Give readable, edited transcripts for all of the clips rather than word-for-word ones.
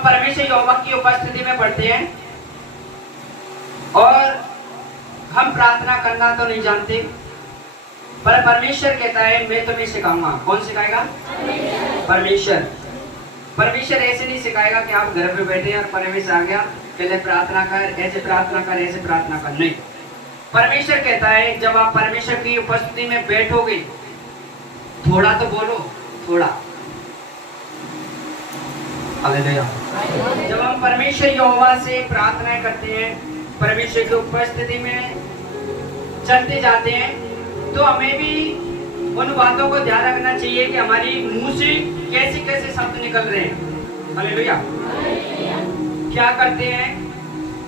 हम परमेश्वर यहोवा की उपस्थिति में पढ़ते हैं और हम प्रार्थना करना तो नहीं जानते, पर परमेश्वर कहता है मैं तुम्हें सिखाऊंगा। कौन सिखाएगा? परमेश्वर। परमेश्वर ऐसे नहीं सिखाएगा कि आप घर पे बैठे और परमेश्वर आ गया पहले प्रार्थना कर, ऐसे प्रार्थना कर, ऐसे प्रार्थना कर। नहीं, परमेश्वर कहता है जब आप परमेश्वर की उपस्थिति में बैठोगे, थोड़ा तो बोलो, थोड़ा। हालेलुया। जब हम परमेश्वर यहोवा से प्रार्थनाएं करते हैं, परमेश्वर की उपस्थिति में चलते जाते हैं, तो हमें भी उन बातों को ध्यान रखना चाहिए कि हमारी मुंह से कैसे कैसे शब्द निकल रहे हैं। हालेलुया। क्या करते हैं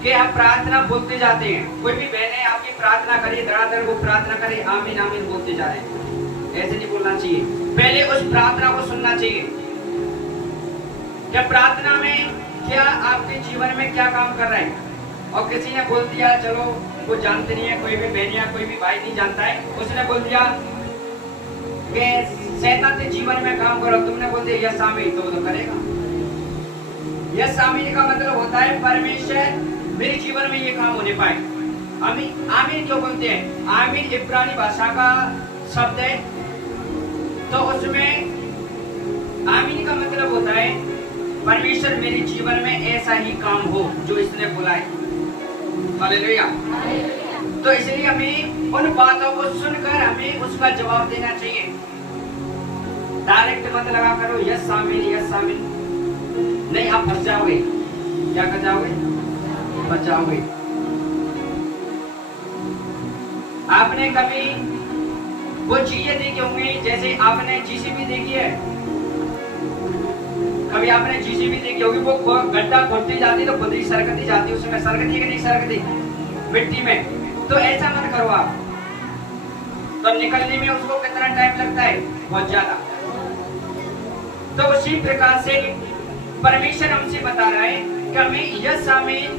कि हम प्रार्थना बोलते जाते हैं। कोई भी बहनें आपकी प्रार्थना करिए, धड़ाधड़ वो प्रार्थना करे, आमीन आमीन बोलते जा रहे हैं। ऐसे नहीं बोलना चाहिए, पहले उस प्रार्थना को सुनना चाहिए। जब प्रार्थना में क्या आपके जीवन में क्या काम कर रहा है, और किसी ने बोल दिया, चलो वो जानते नहीं है, कोई भी बहन या कोई भी भाई नहीं जानता है, उसने बोल दिया कि शैतान के जीवन में काम करो, तुमने बोल दिया यस आमीन, तो करेगा। यस आमीन का मतलब होता है परमेश्वर मेरे जीवन में ये काम होने पाए। आमीन। आमीन क्यों बोलते हैं? आमीन इब्रानी भाषा का शब्द है, तो उसमें आमीन का मतलब होता है परमेश्वर मेरे जीवन में ऐसा ही काम हो जो इसने बोला है। हालेलुया। तो इसलिए हमें उन बातों को सुनकर हमें उसका जवाब देना चाहिए। डायरेक्ट मत लगा करो यस आमीन, यस आमीन, नहीं आप फंस जाओगे। क्या कर जाओगे? फंस जाओगे। आपने कभी वो चीजें देखी होंगी, जैसे आपने जीसीबी देखी है, कभी आपने जीसीबी देखी होगी, वो गड्ढा खोदती जाती तो खुद ही सरकती जाती, उसमें सरकती कि नहीं सरकती मिट्टी में। तो ऐसा मत करो आप, तो निकलने में उसको कितना टाइम लगता है? बहुत ज्यादा। तो उसी प्रकार से परमेश्वर हमसे बता रहा है कि हमें यस आमीन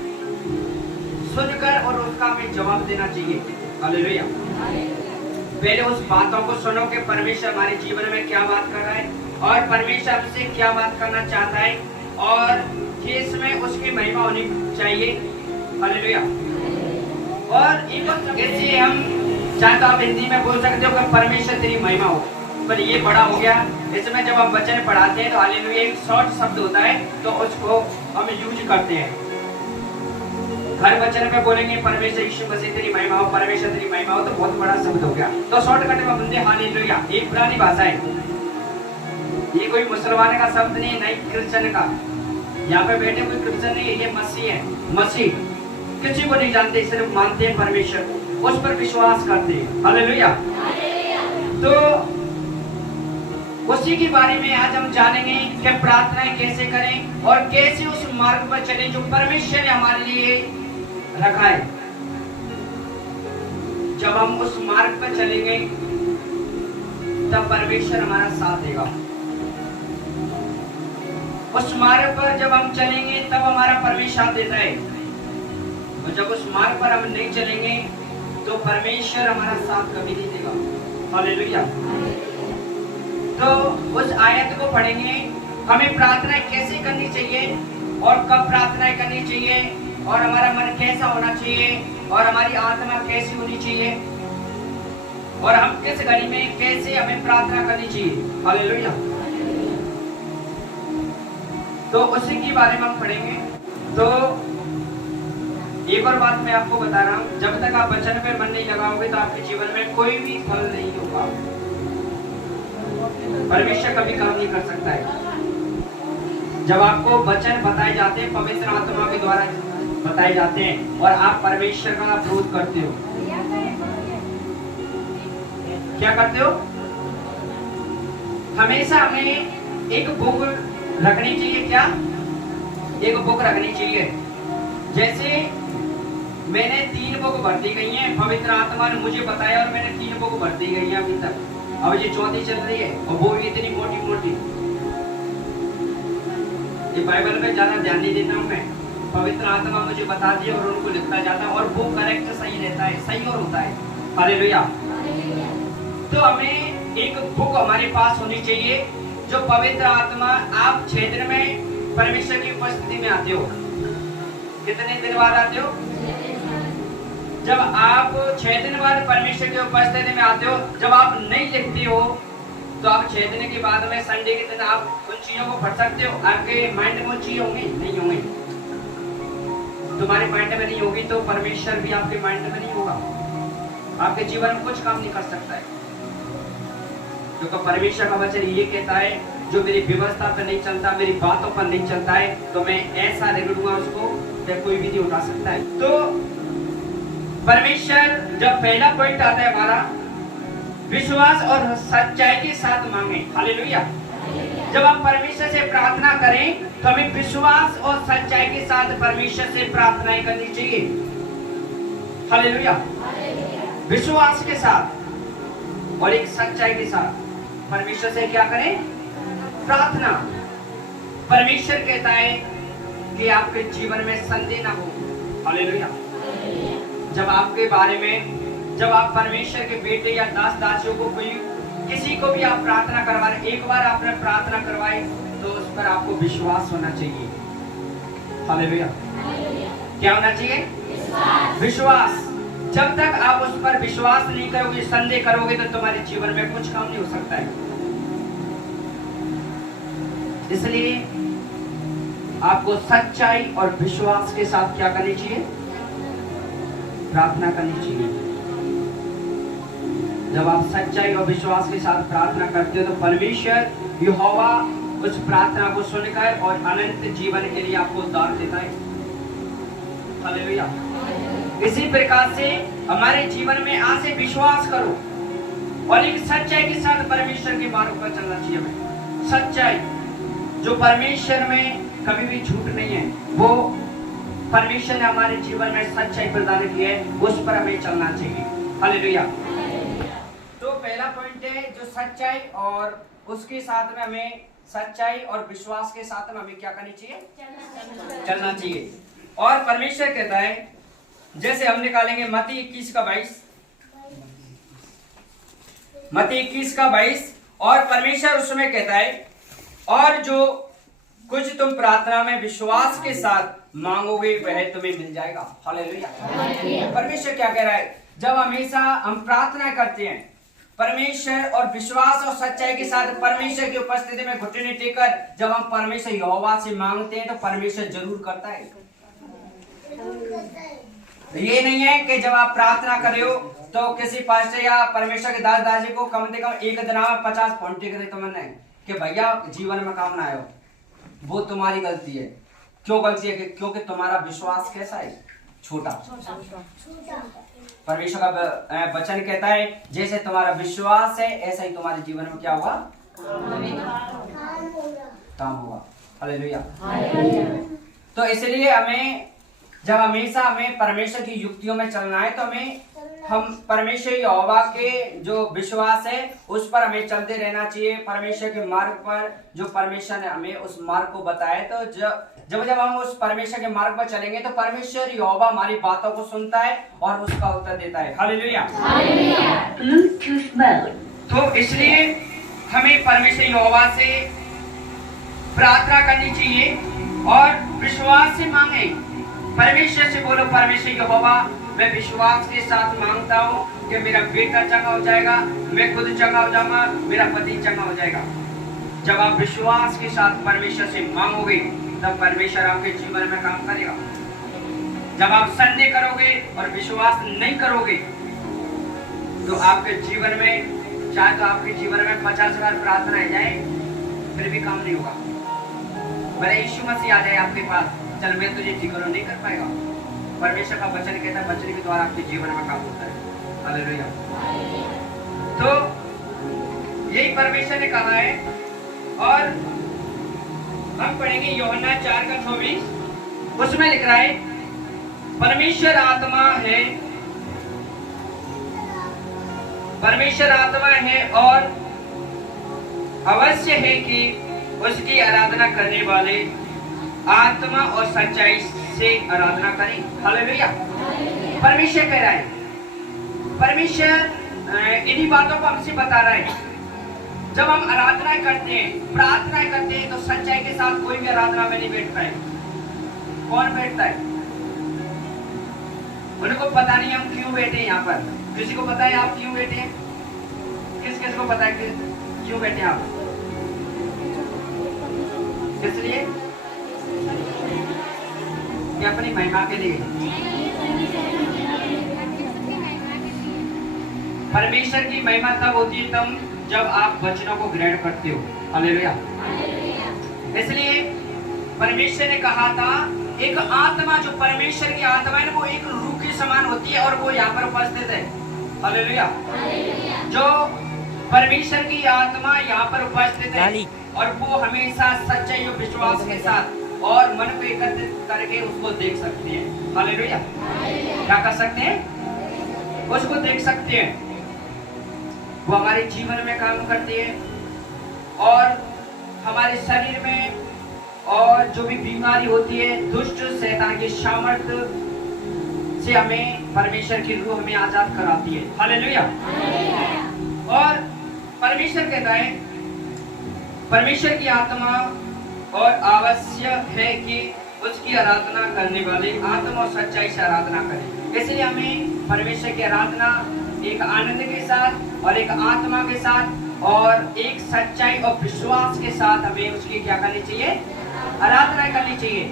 सुनकर और उसका हमें जवाब देना चाहिए। हालेलुया। पहले उस बातों को सुनो कि परमेश्वर हमारे जीवन में क्या बात कर रहा है और परमेश्वर हमसे क्या बात करना चाहता है, और किस में उसकी महिमा होनी चाहिए। हालेलुया। और जैसे हम चाहे तो आप हिंदी में बोल सकते हो कि परमेश्वर तेरी महिमा हो, पर ये बड़ा हो गया। इसमें जब हम वचन पढ़ाते हैं तो हालेलुया एक शॉर्ट शब्द होता है, तो उसको हम यूज करते हैं। हर वचन में बोलेंगे परमेश्वर यीशु मसीह तेरी महिमा हो, परमेश्वर तेरी महिमा हो, तो बहुत बड़ा शब्द हो गया। तो शॉर्टकट में बोलते हैं हालेलुया। एक पुरानी भाषा है, ये कोई मुसलमान का शब्द नहीं, नहीं क्रिश्चियन का। यहाँ पे बैठे कोई क्रिश्चियन नहीं है, ये मसीह है। मसीह किसी को नहीं जानते, सिर्फ मानते हैं परमेश्वर को, उस पर विश्वास करते हैं। हालेलुया। तो उसी के बारे में आज हम जानेंगे कि प्रार्थनाएं कैसे करें और कैसे उस मार्ग पर चलें जो परमेश्वर ने हमारे लिए रखा है। जब हम उस मार्ग पर चलेंगे तब परमेश्वर हमारा साथ देगा। उस मार्ग पर जब हम चलेंगे तब हमारा परमेश्वर साथ देता है, और जब उस मार्ग पर हम नहीं चलेंगे तो परमेश्वर हमारा साथ कभी नहीं देगा। हालेलुया। तो उस आयत को पढ़ेंगे, हमें प्रार्थना कैसे करनी चाहिए और कब प्रार्थनाएं करनी चाहिए, और हमारा मन कैसा होना चाहिए, और हमारी आत्मा कैसी होनी चाहिए, और हम किस घड़ी में कैसे हमें प्रार्थना करनी चाहिए। हालेलुया। तो उसी के बारे में हम पढ़ेंगे। तो एक और बात मैं आपको बता रहा हूँ, जब तक आप वचन पे मन नहीं लगाओगे तो आपके जीवन में कोई भी फल नहीं होगा। परमेश्वर कभी काम नहीं कर सकता है। जब आपको वचन बताए जाते हैं, पवित्र आत्मा के द्वारा बताए जाते हैं, और आप परमेश्वर का विरोध करते हो, क्या करते हो? हमेशा हमें एक बुक रखनी चाहिए। क्या? एक बुक रखनी चाहिए। जैसे मैंने 3 बुक भर दी गई हैं, पवित्र आत्मा ने मुझे बताया, और मैंने 3 बुक भर दी गई हैं अभी तक। अब ये 4थी चल रही है, और वो भी इतनी मोटी मोटी। ये बाइबल पे ज्यादा ध्यान नहीं देता हूँ मैं, पवित्र आत्मा मुझे बता दिया और उनको लिखता जाता, और वो करेक्ट सही रहता है, सही और होता है। हालेलुया। तो हमें एक बुक हमारे पास होनी चाहिए जो पवित्र आत्मा आप क्षेत्र में परमेश्वर की उपस्थिति में आते हो? कितने दिन बाद आते हो? जब आप 6 दिन बाद परमेश्वर की उपस्थिति में आते हो, जब आप नहीं लिखते हो तो आप 6 दिन के बाद में संडे के दिन आप उन चीजों को पढ़ सकते हो? आपके माइंड में वो चीज होंगी? नहीं होंगी। तुम्हारे माइंड में नहीं होगी तो परमेश्वर भी आपके माइंड में नहीं होगा, आपके जीवन में कुछ काम नहीं कर सकता है। क्योंकि परमेश्वर का वचन ये कहता है, जो मेरी व्यवस्था पर नहीं चलता, मेरी बातों पर नहीं चलता है, तो मैं ऐसा रगड़ूंगा उसको कि कोई भी नहीं उठा सकता है। तो परमेश्वर, जब पहला पॉइंट आता है हमारा, विश्वास और सच्चाई के साथ मांगे। हालेलुया। जब आप परमेश्वर से प्रार्थना करें तो हमें विश्वास और सच्चाई के साथ परमेश्वर से प्रार्थनाएं करनी चाहिए। हालेलुया। विश्वास के साथ और एक सच्चाई के साथ परमेश्वर से क्या करें? प्रार्थना। परमेश्वर कहता है कि आपके जीवन में संदेह ना हो। हालेलुया। जब आपके बारे में, जब आप परमेश्वर के बेटे या दास दासियों को कोई किसी को भी आप प्रार्थना करवा रहे, एक बार आपने प्रार्थना करवाई तो उस पर आपको विश्वास होना चाहिए। हालेलुया। क्या होना चाहिए? विश्वास। जब तक आप उस पर विश्वास नहीं करोगे, संदेह करोगे, तो तुम्हारे जीवन में कुछ काम नहीं हो सकता है। इसलिए आपको सच्चाई और विश्वास के साथ क्या करनी चाहिए? प्रार्थना करनी चाहिए। जब आप सच्चाई और विश्वास के साथ प्रार्थना करते हो तो परमेश्वर यहोवा उस प्रार्थना को सुनकर और अनंत जीवन के लिए आपको दान देता है। हालेलुया। इसी प्रकार से हमारे जीवन में आज से विश्वास करो और एक सच्चाई के साथ परमेश्वर के मार्ग पर चलना चाहिए हमें। सच्चाई, जो परमेश्वर में कभी भी झूठ नहीं है, वो परमेश्वर ने हमारे जीवन में सच्चाई प्रदान की है, उस पर हमें चलना चाहिए। हालेलुया। तो पहला पॉइंट है जो सच्चाई, और उसके साथ में हमें सच्चाई और विश्वास के साथ में हमें क्या करनी चाहिए? चलना चाहिए। और परमेश्वर कहता है, जैसे हम निकालेंगे मत्ती 21 का 22, मत्ती 21 का 22, और परमेश्वर उसमें कहता है, और जो कुछ तुम प्रार्थना में विश्वास के साथ मांगोगे वह तुम्हें मिल जाएगा। हालेलुया। परमेश्वर क्या कह रहा है? जब हमेशा हम प्रार्थना करते हैं परमेश्वर और विश्वास और सच्चाई के साथ परमेश्वर की उपस्थिति में घुटने टेकर जब हम परमेश्वर यहोवा से मांगते हैं तो परमेश्वर जरूर करता है। ये नहीं है कि जब आप प्रार्थना कर रहे हो तो किसी पास्टर या परमेश्वर के दास दासी को कम से कम एक दिन में 50 फोन टेक दे, तो मैंने कि भैया जीवन में काम ना आयो, वो तुम्हारी गलती है। क्यों गलती है? क्योंकि तुम्हारा विश्वास कैसा है? छोटा। परमेश्वर का वचन कहता है जैसे तुम्हारा विश्वास है ऐसा ही तुम्हारे जीवन में क्या होगा? काम होगा। हालेलुया। तो इसलिए हमें जब हमेशा हमें परमेश्वर की युक्तियों में चलना है तो हम परमेश्वर यहोवा के जो विश्वास है उस पर हमें चलते रहना चाहिए। परमेश्वर के मार्ग पर जो परमेश्वर ने हमें उस मार्ग को बताया, तो जब हम उस परमेश्वर के मार्ग पर चलेंगे तो परमेश्वर यहोवा हमारी बातों को सुनता है और उसका उत्तर देता है। हालेलुया। तो इसलिए हमें परमेश्वर यहोवा से प्रार्थना करनी चाहिए और विश्वास से मांगे। परमेश्वर से बोलो, परमेश्वर यहोवा मैं विश्वास के साथ मांगता हूँ कि मेरा बेटा चंगा हो जाएगा, मैं खुद चंगा हो जाऊंगा, मेरा पति चंगा हो जाएगा। जब आप विश्वास के साथ परमेश्वर से मांगोगे तब परमेश्वर आपके जीवन में काम करेगा। जब आप संदेह करोगे और विश्वास नहीं करोगे तो आपके जीवन में, चाहे तो आपके जीवन में 50 बार प्रार्थना जाए फिर भी काम नहीं होगा। भले यीशु मसीह आ जाए आपके पास, चल मैं तुझे ठीक करूं, नहीं कर पाएगा। परमेश्वर का वचन कहता है वचन के द्वारा आपके जीवन में काम होता है। हालेलुया। तो यही परमेश्वर ने कहा है। और हम पढ़ेंगे यूहन्ना 4 का 24, उसमें लिख रहा है परमेश्वर आत्मा है, परमेश्वर आत्मा है और अवश्य है कि उसकी आराधना करने वाले आत्मा और सच्चाई से आराधना करें। हालेलुया। परमेश्वर कह रहा है, परमेश्वर इन्हीं बातों को हमसे बता रहा है जब हम आराधना करते हैं, प्रार्थना करते हैं, तो सच्चाई के साथ कोई भी आराधना में नहीं बैठता है। कौन बैठता है? उनको पता नहीं हम क्यों बैठे हैं यहाँ पर। किसी को पता है आप क्यों बैठे हैं? किस किस को पता है कि क्यों बैठे हैं आप? इसलिए कि अपनी महिमा के लिए। परमेश्वर की महिमा तब होती है तब जब आप वचनों को ग्रहण करते हो। हालेलुया। इसलिए परमेश्वर ने कहा था, एक आत्मा जो परमेश्वर की आत्मा है ना, वो एक रूह के समान होती है और वो यहाँ पर उपस्थित है। हालेलुया। जो परमेश्वर की आत्मा यहाँ पर उपस्थित है और वो हमेशा सच्चाई और विश्वास के साथ और मन को एकत्रित करके उसको देख सकते हैं। हालेलुया। क्या कर सकते हैं? उसको देख सकते हैं। वो हमारे जीवन में काम करती है और हमारे शरीर में और जो भी बीमारी होती है, दुष्ट शैतान की सामर्थ्य से हमें परमेश्वर की रूह हमें आजाद कराती है। हालेलुया। और परमेश्वर कहता है, परमेश्वर की आत्मा और आवश्यक है कि उसकी आराधना करने वाले आत्मा और सच्चाई से आराधना करें। इसलिए हमें परमेश्वर की आराधना एक आनंद के साथ और एक आत्मा के साथ और एक सच्चाई और विश्वास के साथ हमें उसकी क्या करनी चाहिए? आराधना करनी चाहिए।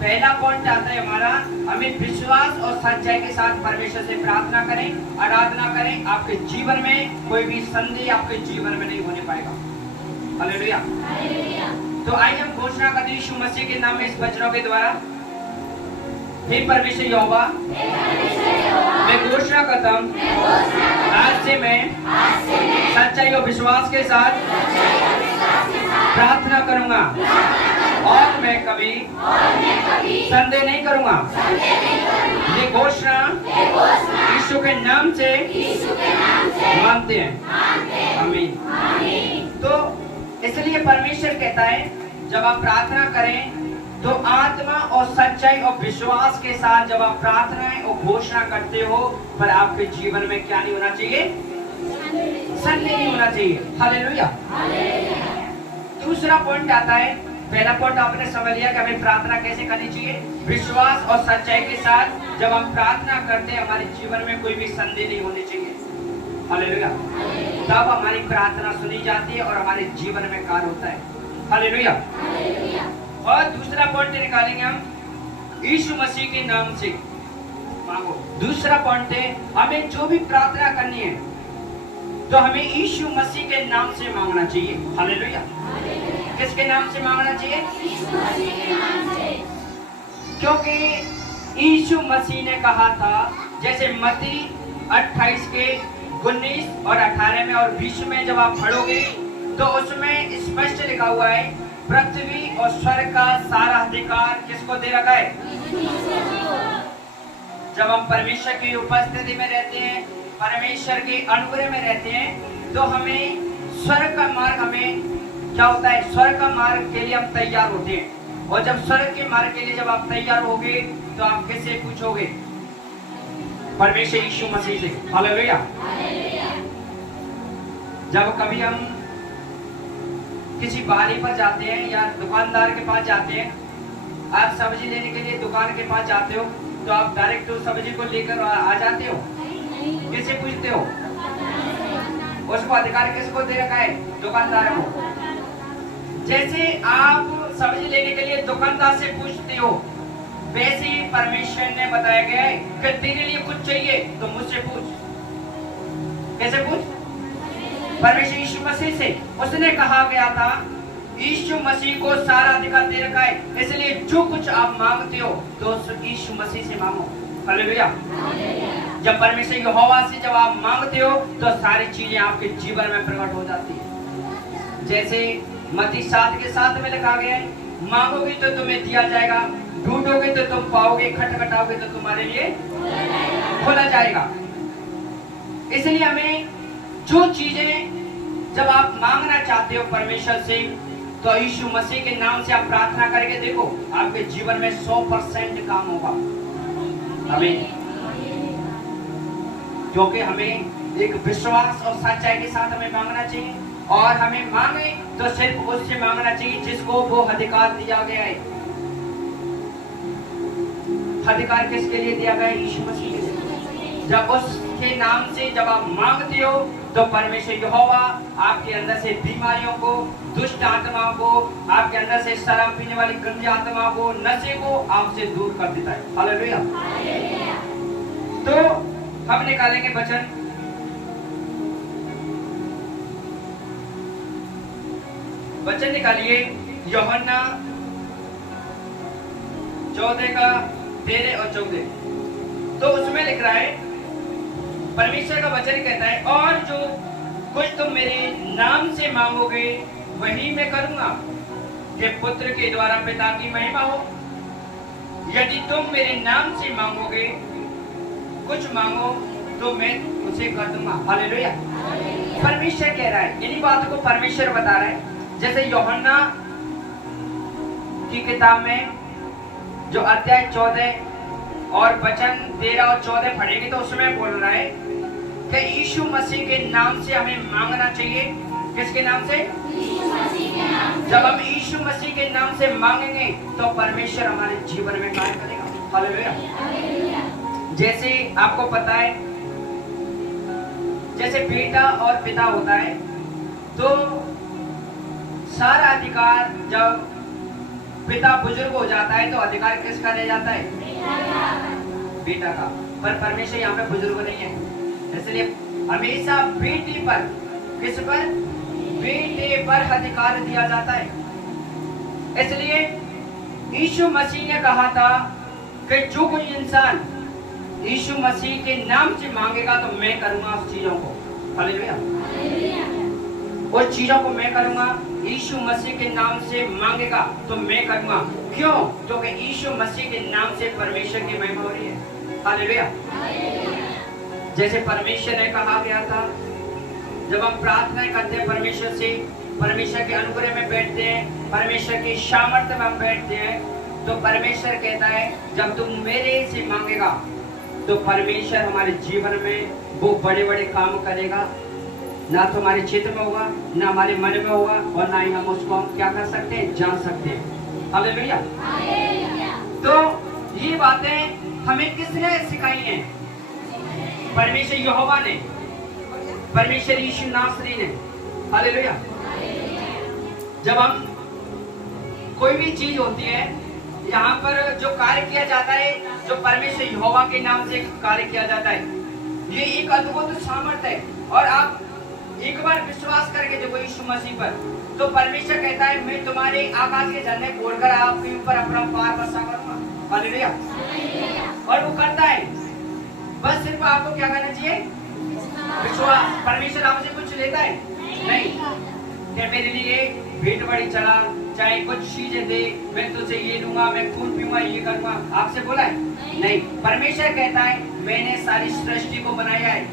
पहला पॉइंट आता है हमारा, हमें विश्वास और सच्चाई के साथ परमेश्वर से प्रार्थना करें, आराधना करें। आपके जीवन में कोई भी संदेह आपके जीवन में नहीं होने पाएगा। हालेलुया। तो आइए हम घोषणा करते हैं यीशु मसीह के नाम में इस वचनों के द्वारा। हे परमेश्वर यहोवा, मैं घोषणा करता हूँ, आज से मैं सच्चाई और विश्वास के साथ प्रार्थना करूंगा और मैं कभी संदेह नहीं करूंगा। ये घोषणा यीशु के नाम से मानते हैं। आमीन। तो इसलिए परमेश्वर कहता है, जब आप प्रार्थना करें तो आत्मा और सच्चाई और विश्वास के साथ जब आप प्रार्थनाएं और घोषणा करते हो, पर आपके जीवन में क्या नहीं होना चाहिए? संदेह नहीं होना चाहिए। हालेलुया। दूसरा पॉइंट आता है, पहला पॉइंट आपने समझ लिया कि हमें प्रार्थना कैसे करनी चाहिए, विश्वास और सच्चाई के साथ जब हम प्रार्थना करते हैं, हमारे जीवन में कोई भी संदेह नहीं होनी चाहिए। हालेलुया। तब हमारी प्रार्थना सुनी जाती है और हमारे जीवन में कार्य होता है। हालेलुया। और दूसरा पॉइंट निकालेंगे हम, यीशु मसीह के नाम से मांगो। दूसरा पॉइंट है, हमें जो भी प्रार्थना करनी है तो हमें यीशु मसीह के नाम से मांगना चाहिए। हालेलुया। किसके नाम से मांगना चाहिए? क्योंकि यीशु मसीह ने कहा था, जैसे मत्ती 28 के 19 और 18 में और 20 में जब आप पढ़ोगे तो उसमें स्पष्ट लिखा हुआ है, पृथ्वी और स्वर्ग का सारा अधिकार किसको दे रखा है? जब हम परमेश्वर की उपस्थिति में रहते हैं, परमेश्वर के अनुग्रह में रहते हैं, तो हमें स्वर्ग का मार्ग, हमें क्या होता है? स्वर्ग का मार्ग के लिए हम तैयार होते हैं। और जब स्वर्ग के मार्ग के लिए जब आप तैयार होगे तो आप किससे पूछोगे? परमेश्वर यीशु मसीह से। हालेलुया। जब कभी हम किसी बारी पर जाते हैं या दुकानदार के पास जाते हैं, आप सब्जी लेने के लिए दुकान के पास जाते हो, तो आप डायरेक्ट उस सब्जी को लेकर आ जाते हो? किससे पूछते हो? उसको अधिकार किसको दे रखा है? दुकानदार को। जैसे आप सब्जी लेने के लिए दुकानदार से पूछते हो, वैसे ही परमेश्वर ने बताया गया है कि तेरे लिए कुछ चाहिए तो मुझसे पूछ। कैसे पूछ? परमेश्वर यीशु मसीह से। उसने कहा गया था, यीशु मसीह को सारा अधिकार दे रखा है, इसलिए जो कुछ आप मांगते हो तो यीशु मसीह से मांगो। हालेलुया। जब परमेश्वर यहोवा से जब आप मांगते हो तो सारी चीजें आपके जीवन में प्रकट हो जाती है। जैसे मत्ती 7 के 7 में लिखा गया है, मांगोगे तो तुम्हें दिया जाएगा, ढूंढोगे तो तुम पाओगे, खटखटाओगे तो तुम्हारे लिए खोला जाएगा। इसलिए हमें जो चीजें जब आप मांगना चाहते हो परमेश्वर से, तो यीशु मसीह के नाम से आप प्रार्थना करके देखो, आपके जीवन में 100% काम होगा। आमीन। क्योंकि हमें एक विश्वास और सच्चाई के साथ हमें मांगना चाहिए। और हमें मांगे तो सिर्फ उससे मांगना चाहिए जिसको वो अधिकार दिया गया है। अधिकार किसके लिए दिया गया है? यीशु मसीह के लिए। जब उसके नाम से जब आप मांगते हो तो परमेश्वर यहोवा आपके अंदर से बीमारियों को, दुष्ट आत्माओं को, आपके अंदर से शराब पीने वाली गंदी आत्मा को, नशे को आपसे दूर कर देता है। हालेलुया। तो हम निकालेंगे वचन निकालिए यूहन्ना 14 का 13 और 14। तो उसमें लिख रहा है, परमेश्वर का वचन कहता है, और जो कुछ तुम मेरे नाम से मांगोगे वही मैं करूंगा कि पुत्र के द्वारा पिता की महिमा हो। यदि तुम मेरे नाम से मांगोगे, कुछ मांगो तो मैं उसे कर दूंगा। हालेलुया। परमेश्वर कह रहा है, इन्हीं बातों को परमेश्वर बता रहा है। जैसे यूहन्ना की किताब में जो अध्याय 14 और वचन 13 और 14 पढ़ेंगे तो उसमें बोल रहा है कि यीशु मसीह के नाम से हमें मांगना चाहिए। किसके नाम से? यीशु मसीह के नाम से। जब हम यीशु मसीह के नाम से मांगेंगे तो परमेश्वर हमारे जीवन में कार्य करेगा। हालेलुया। जैसे आपको पता है, जैसे बेटा और पिता होता है तो सारा अधिकार जब पिता बुजुर्ग हो जाता है तो अधिकार किसका रह जाता है? बेटा का। पर परमेश्वर यहाँ पे बुजुर्ग नहीं है, इसलिए हमेशा बेटे पर, किस पर? बेटे पर अधिकार दिया जाता है। इसलिए यीशु मसीह ने कहा था कि जो कोई इंसान यीशु मसीह के नाम से मांगेगा तो मैं करूंगा उस चीजों को। हालेलुया। उस चीजों को मैं करूंगा। यीशु मसीह के नाम से मांगेगा तो मैं करूंगा। क्यों? क्योंकि यीशु मसीह के नाम से परमेश्वर की महिमा हो रही है। हालेलुया। जैसे परमेश्वर ने कहा गया था, जब हम प्रार्थना करते हैं परमेश्वर से, परमेश्वर के अनुग्रह में बैठते हैं, परमेश्वर की सामर्थ्य में हम बैठते हैं, तो परमेश्वर कहता है जब तुम मेरे से मांगेगा तो परमेश्वर हमारे जीवन में वो बड़े बड़े काम करेगा। ना तो हमारे क्षेत्र में होगा, ना हमारे मन में होगा, और ना ही हम उसको हम क्या कर सकते हैं? जान सकते हैं। हालेलुया। तो ये बातें हमें किसने सिखाई हैं? परमेश्वर यहोवा ने, परमेश्वर यीशु नासरी ने। हालेलुया। जब हम कोई भी चीज होती है, यहाँ पर जो कार्य किया जाता है, जो परमेश्वर यहोवा के नाम से कार्य किया जाता है, ये एक अद्भुत सामर्थ्य है। और आप एक बार विश्वास करके देखो यीशु मसीह पर, तो परमेश्वर कहता है मैं तुम्हारे आकाश के झरने खोलकर आपके ऊपर अपना पार बरसा करूंगा। हालेलुया। और वो करता है। बस सिर्फ आपको क्या करना चाहिए? विश्वास। परमेश्वर आपसे कुछ लेता है? नहीं। क्या मेरे लिए भेंट बड़ी चढ़ा, चाहे कुछ चीजें दे, मैं तुझसे ये लूंगा, मैं खून पीऊंगा, ये करूंगा, आपसे बोला है? नहीं। परमेश्वर कहता है मैंने सारी सृष्टि को बनाया है,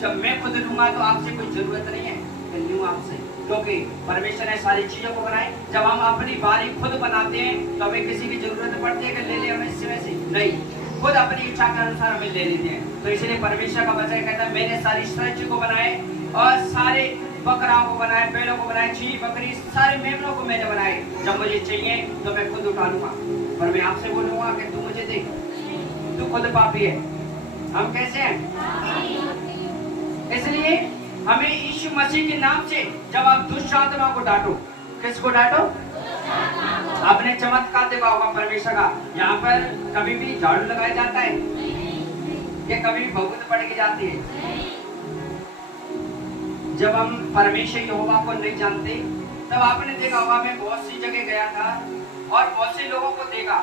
जब मैं खुद लूंगा तो आपसे कोई जरूरत नहीं है, मैं लूं आपसे, क्योंकि परमेश्वर ने सारी चीजों को बनाई। जब हम अपनी बारी खुद बनाते हैं तो हमें किसी की जरूरत पड़ती है कि ले ले हमें इसमें से? नहीं, खुद अपनी इच्छा के अनुसार हमें ले लेते हैं। तो इसलिए परमेश्वर का वचन कहता है मैंने सारी सृष्टि को बनाए और सारे बकराओं को बनाए, बैलों को बनाए, चीनी बकरी सारे मेमनों को मैंने बनाए। जब मुझे चाहिए तो मैं खुद उठा लूंगा, पर मैं आपसे बोलूंगा कि तू मुझे दे, तू खुद पापी है। हम कैसे हैं? इसलिए हमें यीशु मसीह के नाम से जब आप दुष्ट आत्मा को डांटो, किसको डांटो? आपने चमत्कार देखा होगा परमेश्वर का। यहाँ पर कभी भी झाड़ू लगाया जाता है या कभी भभूत पड़ के जाती है? जब हम परमेश्वर यहोवा को नहीं जानते तब आपने देखा होगा, मैं बहुत सी जगह गया था और बहुत से लोगों को देखा,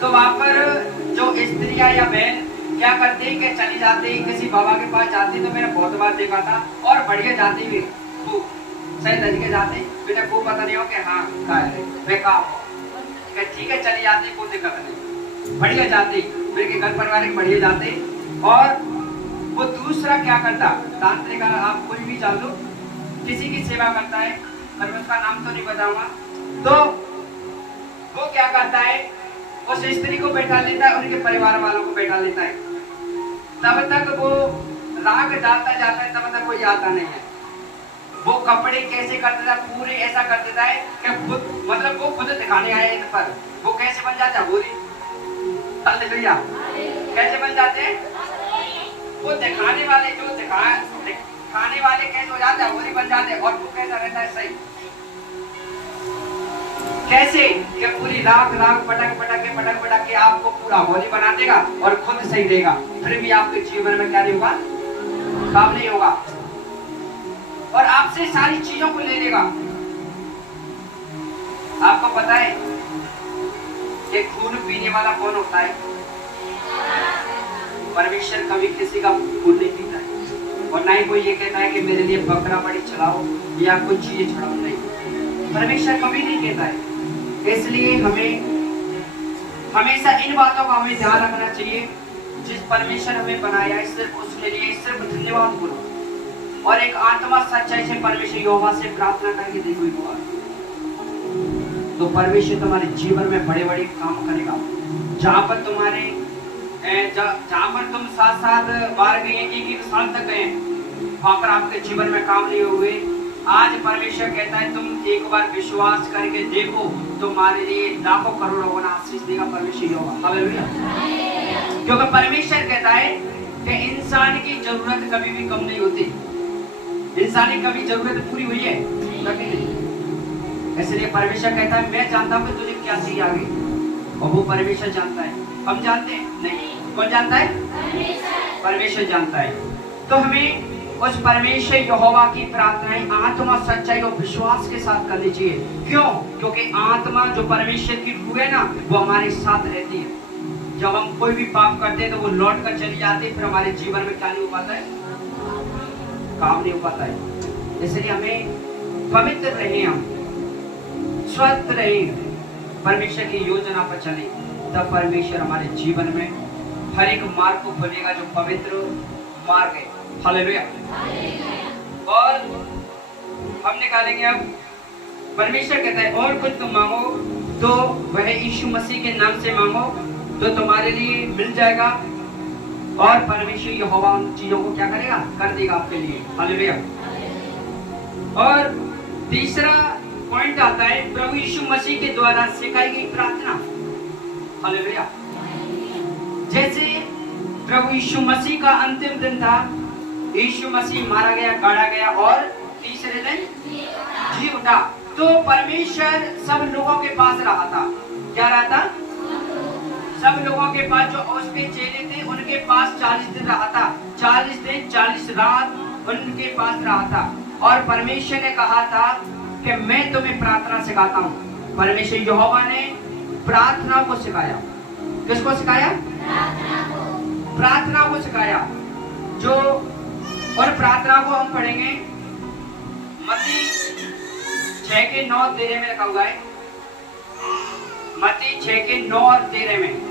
तो वहां पर जो स्त्रियां या बहन क्या करते हैं कि चली जाती किसी बाबा के पास जाती, तो मैंने बहुत बार देखा था, और बढ़िया जाती भी खूब सही तरीके जाते, मुझे खूब पता नहीं हो कि हाँ क्या है, मैं कहा ठीक है चली जाती, कोई दिक्कत नहीं, बढ़िया जाती, मेरे घर परिवार के बढ़िया जाते। और वो दूसरा क्या करता, तांत्रिक, आप कोई भी जान लो, किसी की सेवा करता है, पर मैं उसका नाम तो नहीं बताऊंगा, तो वो क्या करता है, उस स्त्री को बैठा लेता है, उनके परिवार वालों को बैठा लेता है, तब तक वो राग डालता जाता है तब तक कोई आता नहीं है। वो कपड़े कैसे कर देता है, पूरे ऐसा कर देता है कि खुद मतलब वो खुद दिखाने आए इन पर, वो कैसे बन जाता है गोरी। हालेलुया। कैसे बन जाते हैं वो दिखाने वाले, जो दिखाने वाले कैसे हो जाते हैं, गोरी बन जाते हैं। और वो कैसा रहता है सही, कैसे कि पूरी राख पटक के आपको पूरा होली बना देगा और खुद सही देगा, फिर भी आपके जीवन में क्या नहीं होगा, काम नहीं होगा और आपसे सारी चीजों को ले लेगा। आपको पता है कि खून पीने वाला कौन होता है? परमेश्वर कभी किसी का खून नहीं पीता है और ना ही कोई ये कहता है कि मेरे लिए बकरा बड़ी चलाओ या कुछ चीजें चढ़ाओ, नहीं, परमेश्वर कभी नहीं कहता है। इसलिए हमें हमेशा इन बातों का हमें ध्यान रखना चाहिए। जिस परमेश्वर हमें बनाया है सिर्फ उसके लिए सिर्फ धन्यवाद बोलो और एक आत्मा सच्चाई से परमेश्वर यहोवा से प्रार्थना करके देखो एक बार, तो परमेश्वर तुम्हारे जीवन में बड़े बड़े काम करेगा। जहाँ पर तुम 7 बार गए, एक साल तक गए, वहां पर आपके जीवन में काम नहीं हुए, आज परमेश्वर कहता है तुम एक बार विश्वास करके देखो, तुम्हारे लिए लाखों करोड़ों गुना आशीष देगा परमेश्वर यहोवा। हालेलुया। क्योंकि परमेश्वर कहता है कि इंसान की जरूरत कभी भी कम नहीं होती। इंसान की कभी जरूरत पूरी हुई है? कभी नहीं। इसलिए परमेश्वर कहता है मैं जानता हूँ कि तुझे क्या चाहिए आगे, और वो परमेश्वर जानता है। हम जानते हैं नहीं, कौन जानता है? परमेश्वर जानता है। तो हमें उस परमेश्वर यहोवा की प्रार्थनाएं आत्मा सच्चाई और विश्वास के साथ करनी चाहिए। क्यों? क्योंकि आत्मा जो परमेश्वर की रूह है ना, वो हमारे साथ रहती है। जब हम कोई भी पाप करते हैं तो वो लौट कर चली जाती है, फिर हमारे जीवन में क्या नहीं हो पाता है, काम नहीं हो पाता है। इसलिए हमें पवित्र रहे, हम स्वस्थ रहे, परमेश्वर की योजना पर चले, तब परमेश्वर हमारे जीवन में हर एक मार्ग को खोलेगा जो पवित्र मार्ग है। हालेलुया। और हम निकालेंगे अब, परमेश्वर कहता है और कुछ तुम मांगो तो वह यीशु मसीह के नाम से मांगो तो तुम्हारे लिए मिल जाएगा, और परमेश्वर यहोवा उन चीजों को क्या करेगा, कर देगा आपके लिए। हालेलुया। और तीसरा पॉइंट आता है प्रभु यीशु मसीह के द्वारा सिखाई गई प्रार्थना। हालेलुया। जैसे प्रभु यीशु मसीह का अंतिम दिन था, यीशु मसीह मारा गया, गाड़ा गया और तीसरे दिन जी उठा, तो परमेश्वर सब लोगों के पास रहा था। क्या रहा था? सब लोगों के पास, जो उसके चेले थे उनके पास 40 दिन रहा था, 40 दिन 40 रात उनके पास रहा था। और परमेश्वर ने कहा था कि मैं तुम्हें प्रार्थना सिखाता हूँ। परमेश्वर यहोवा ने प्रार्थना को सिखाया। किसको सिखाया? प्रार्थना को सिखाया। जो और प्रार्थना को हम पढ़ेंगे मत्ती 6:9 13 में लिखा हुआ है। मत्ती 6:9 और 13 में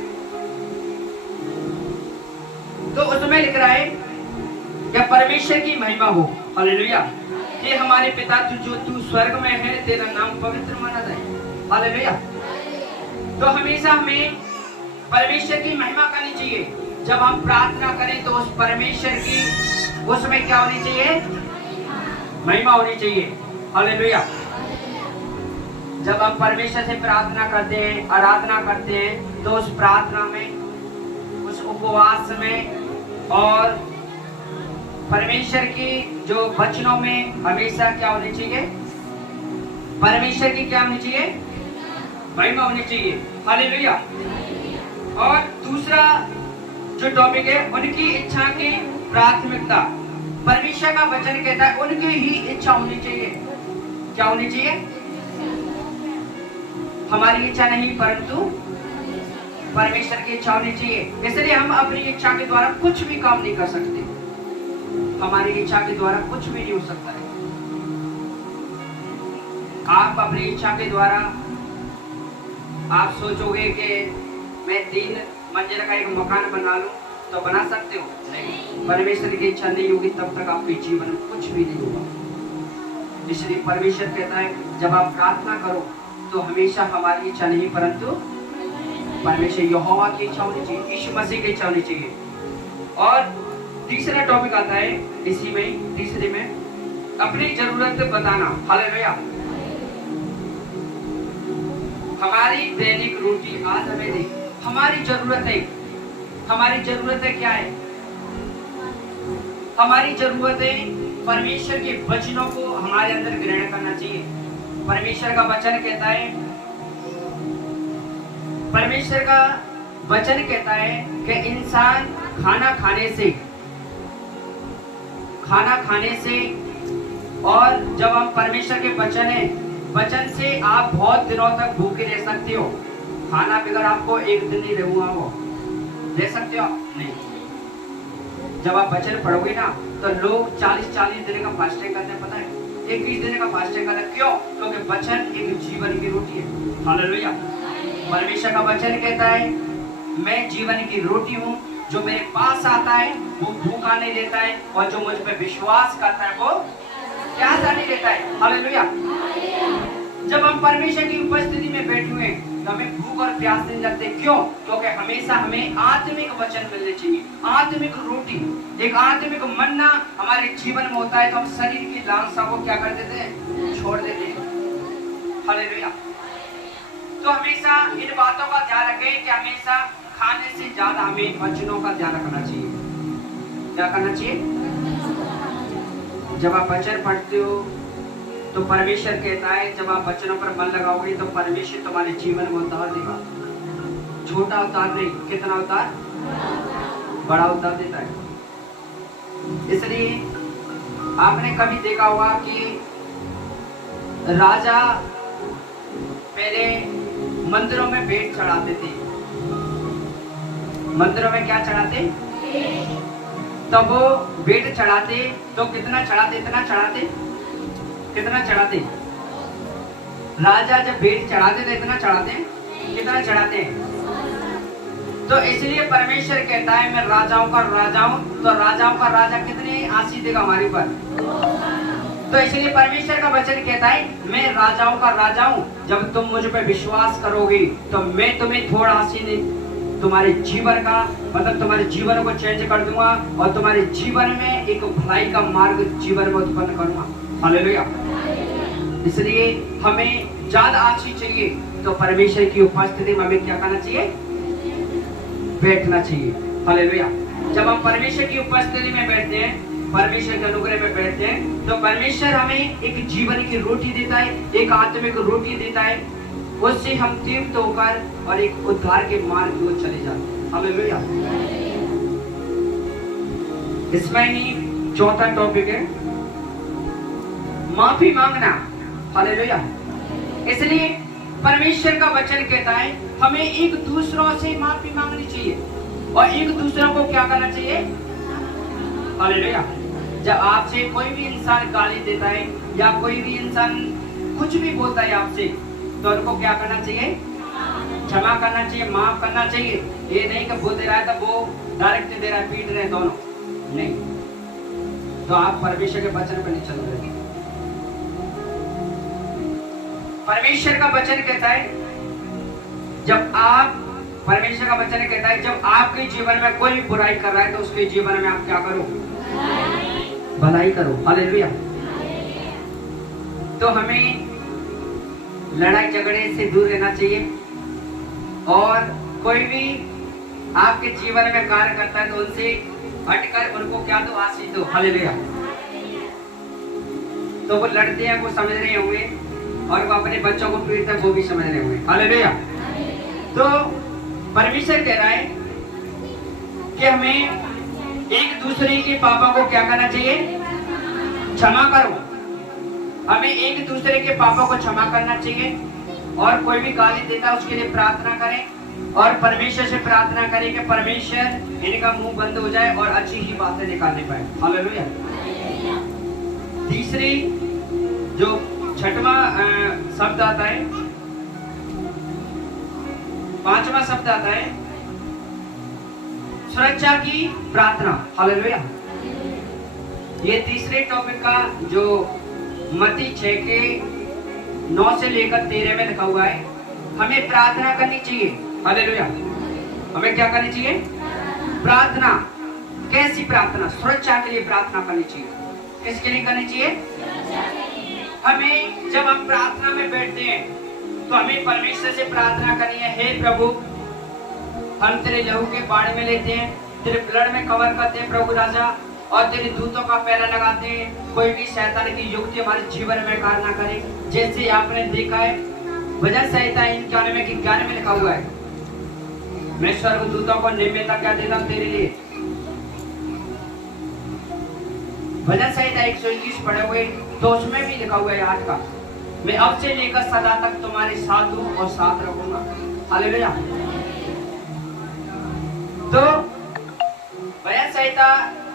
तो उसमें लिख रहा है कि परमेश्वर की महिमा हो। हालेलुया। कि हमारे पिता जो तू स्वर्ग में है, तेरा नाम पवित्र माना जाए। हालेलुया। तो हमेशा हमें परमेश्वर की महिमा करनी चाहिए। जब हम प्रार्थना करें तो उस परमेश्वर की उसमें क्या होनी चाहिए? महिमा होनी चाहिए। हालेलुया। जब हम परमेश्वर से प्रार्थना करते हैं, आराधना करते हैं, तो उस प्रार्थना में, उस उपवास में और परमेश्वर की जो वचनों में हमेशा क्या होनी चाहिए? परमेश्वर की क्या होनी चाहिए? महिमा होनी चाहिए। हालेलुया। और दूसरा जो टॉपिक है, उनकी इच्छा की प्राथमिकता। परमेश्वर का वचन कहता है उनकी ही इच्छा होनी चाहिए। क्या होनी चाहिए? हमारी इच्छा नहीं, परंतु परमेश्वर की इच्छा होनी चाहिए। इसलिए हम अपनी इच्छा के द्वारा कुछ भी काम नहीं कर सकते। हमारी इच्छा के द्वारा कुछ भी नहीं हो सकता है। आप अपनी इच्छा के द्वारा आप सोचोगे कि मैं 3 मंजिल का एक मकान बना लूं, तो बना सकते हो? नहीं। परमेश्वर की इच्छा नहीं होगी तब तक आपके जीवन में कुछ भी नहीं होगा। इसलिए परमेश्वर कहता है जब आप प्रार्थना करो तो हमेशा हमारी इच्छा नहीं, परंतु परमेश्वर यहोवा की इच्छा होनी चाहिए, यीशु मसीह की इच्छा होनी चाहिए। और तीसरा टॉपिक आता है इसी में, तीसरे में अपनी जरूरत बताना। हालेलुया। हमारी दैनिक रोटी आज हमें दे। हमारी जरूरतें क्या है? हमारी जरूरतें परमेश्वर के वचनों को हमारे अंदर ग्रहण करना चाहिए। परमेश्वर का वचन कहता है कि इंसान खाना खाने से और जब हम परमेश्वर के वचन से आप बहुत दिनों तक भूखे रह सकते हो। खाना बगैर आपको एक दिन नहीं रह सकते हो नहीं। जब आप वचन पढ़ोगे ना तो लोग 40 दिन का फास्टिंग करते हैं, पता है? 21 दिन का फास्टिंग करते हैं। क्यों? क्योंकि वचन एक जीवन की रोटी है। हालेलुया। परमेश्वर का वचन कहता है मैं जीवन की रोटी हूँ, जो मेरे पास आता है वो भूखा नहीं रहता है, और जो मुझ पर विश्वास करता है वो प्यासा नहीं रहता है। हालेलुया। जब हम परमेश्वर की उपस्थिति में बैठे हुए तो हमें भूख और प्यास नहीं लगते। क्यों? क्योंकि हमेशा हमें आत्मिक वचन मिलने चाहिए, आत्मिक रोटी, एक आत्मिक मन्ना हमारे जीवन में होता है तो हम शरीर की लालसा को क्या कर देते हैं? छोड़ देते हैं। हालेलुया। तो हमेशा इन बातों का ध्यान रखें कि हमेशा खाने से ज्यादा हमें वचनों का ध्यान रखना चाहिए। क्या करना चाहिए? जब आप वचन पढ़ते हो तो परमेश्वर कहता है जब आप वचनों पर मन लगाओगे तो परमेश्वर तुम्हारे जीवन में उतार देगा। छोटा उतार नहीं, कितना उतार? बड़ा उतार देता है। इसलिए आपने कभी देखा होगा कि राजा पहले मंदिरों में भेंट चढ़ाते थे। मंदिरों में क्या चढ़ाते? तब वो भेंट चढ़ाते तो कितना चढ़ाते? कितना चढ़ाते? राजा जब भेंट चढ़ाते तो इतना चढ़ाते, कितना चढ़ाते? तो इसलिए परमेश्वर कहता है मैं राजाओं का राजा हूं, तो राजाओं का राजा कितने आशीष देगा हमारे ऊपर? तो इसलिए परमेश्वर का वचन कहता है मैं राजाओं का राजा हूं, जब तुम मुझ पर विश्वास करोगे तो मैं तुम्हें थोड़ा आशीष तुम्हारे जीवन का मतलब तुम्हारे जीवन को चेंज कर दूंगा, और तुम्हारे जीवन में एक भलाई का मार्ग जीवन में उत्पन्न करूंगा। हालेलुया। इसलिए हमें ज्यादा आशीष चाहिए तो परमेश्वर की उपस्थिति में हमें क्या करना चाहिए? बैठना चाहिए। हालेलुया। जब हम परमेश्वर की उपस्थिति में बैठते हैं, परमेश्वर के अनुग्रह में बैठते हैं, तो परमेश्वर हमें एक जीवन की रोटी देता है, एक आत्मिक रोटी देता है। उससे हम तृप्त होकर और एक उद्धार के मार्ग की ओर चले जाते हैं। हालेलुया। इसमें ही चौथा टॉपिक है माफी मांगना। हालेलुया। इसलिए परमेश्वर का वचन कहता है हमें एक दूसरों से माफी मांगनी चाहिए और एक दूसरों को क्या करना चाहिए? हालेलुया। जब आपसे कोई भी इंसान गाली देता है या कोई भी इंसान कुछ भी बोलता है आपसे, तो उनको क्या करना चाहिए? क्षमा करना चाहिए, माफ करना चाहिए। ये नहीं कि वो दे रहा है तो वो डायरेक्ट दे रहा है, पीट रहे हैं दोनों, नहीं। तो आप परमेश्वर के वचन पर नहीं चल रहे। परमेश्वर का वचन कहता है जब आप परमेश्वर का वचन कहता है जब आपके जीवन में कोई बुराई कर रहा है तो उसके जीवन में आप क्या करो? भलाई करो। हालेलुया। तो हमें लड़ाई झगड़े से दूर रहना चाहिए, और कोई भी आपके जीवन में कार्य करता है तो उनसे हटकर उनको क्या दो? आशीष दो। हालेलुया। तो वो लड़ते हैं, वो समझ रहे होंगे, और वो अपने बच्चों को पीड़ते हैं, वो भी समझ रहे होंगे। हालेलुया। तो परमेश्वर कह रहा है कि हमें एक दूसरे के पापों को क्या करना चाहिए? क्षमा करो। हमें एक दूसरे के पापों को क्षमा करना चाहिए, और कोई भी गाली देता है उसके लिए प्रार्थना करें, और परमेश्वर से प्रार्थना करें कि परमेश्वर इनका मुंह बंद हो जाए और अच्छी ही बातें निकालने पाए। हालेलुया। तीसरी जो छठवां शब्द आता है, पांचवा शब्द आता है सुरक्षा की प्रार्थना। हालेलुया। ये तीसरे टॉपिक का जो मत्ती 6:9 से लेकर 13 में लिखा हुआ है, हमें प्रार्थना करनी चाहिए। हालेलुया। हमें क्या करनी चाहिए? प्रार्थना। कैसी प्रार्थना? सुरक्षा के लिए प्रार्थना करनी चाहिए। किसके लिए करनी चाहिए? हमें जब हम प्रार्थना में बैठते हैं तो हमें परमेश्वर से प्रार्थना करनी है, हे प्रभु हम तेरे लहू के बाड़े में लेते हैं, तेरे ब्लड में कवर करते हैं प्रभु राजा, और तेरे दूतों का पहरा लगाते हैं, कोई भी शैतान की युक्ति हमारे जीवन में कार्य ना करे। जैसे आपने देखा है भजन संहिता 91 में लिखा हुआ है, मैं स्वर्गदूतों को निम्नता क्या देता हूँ तेरे लिए। भजन संहिता 121 पढ़े हुए तो उसमें भी लिखा हुआ है 8 का, मैं अब से लेकर सदा तक तुम्हारे साथ हूँ और साथ रहूंगा। हालेलुया। तो भजन संहिता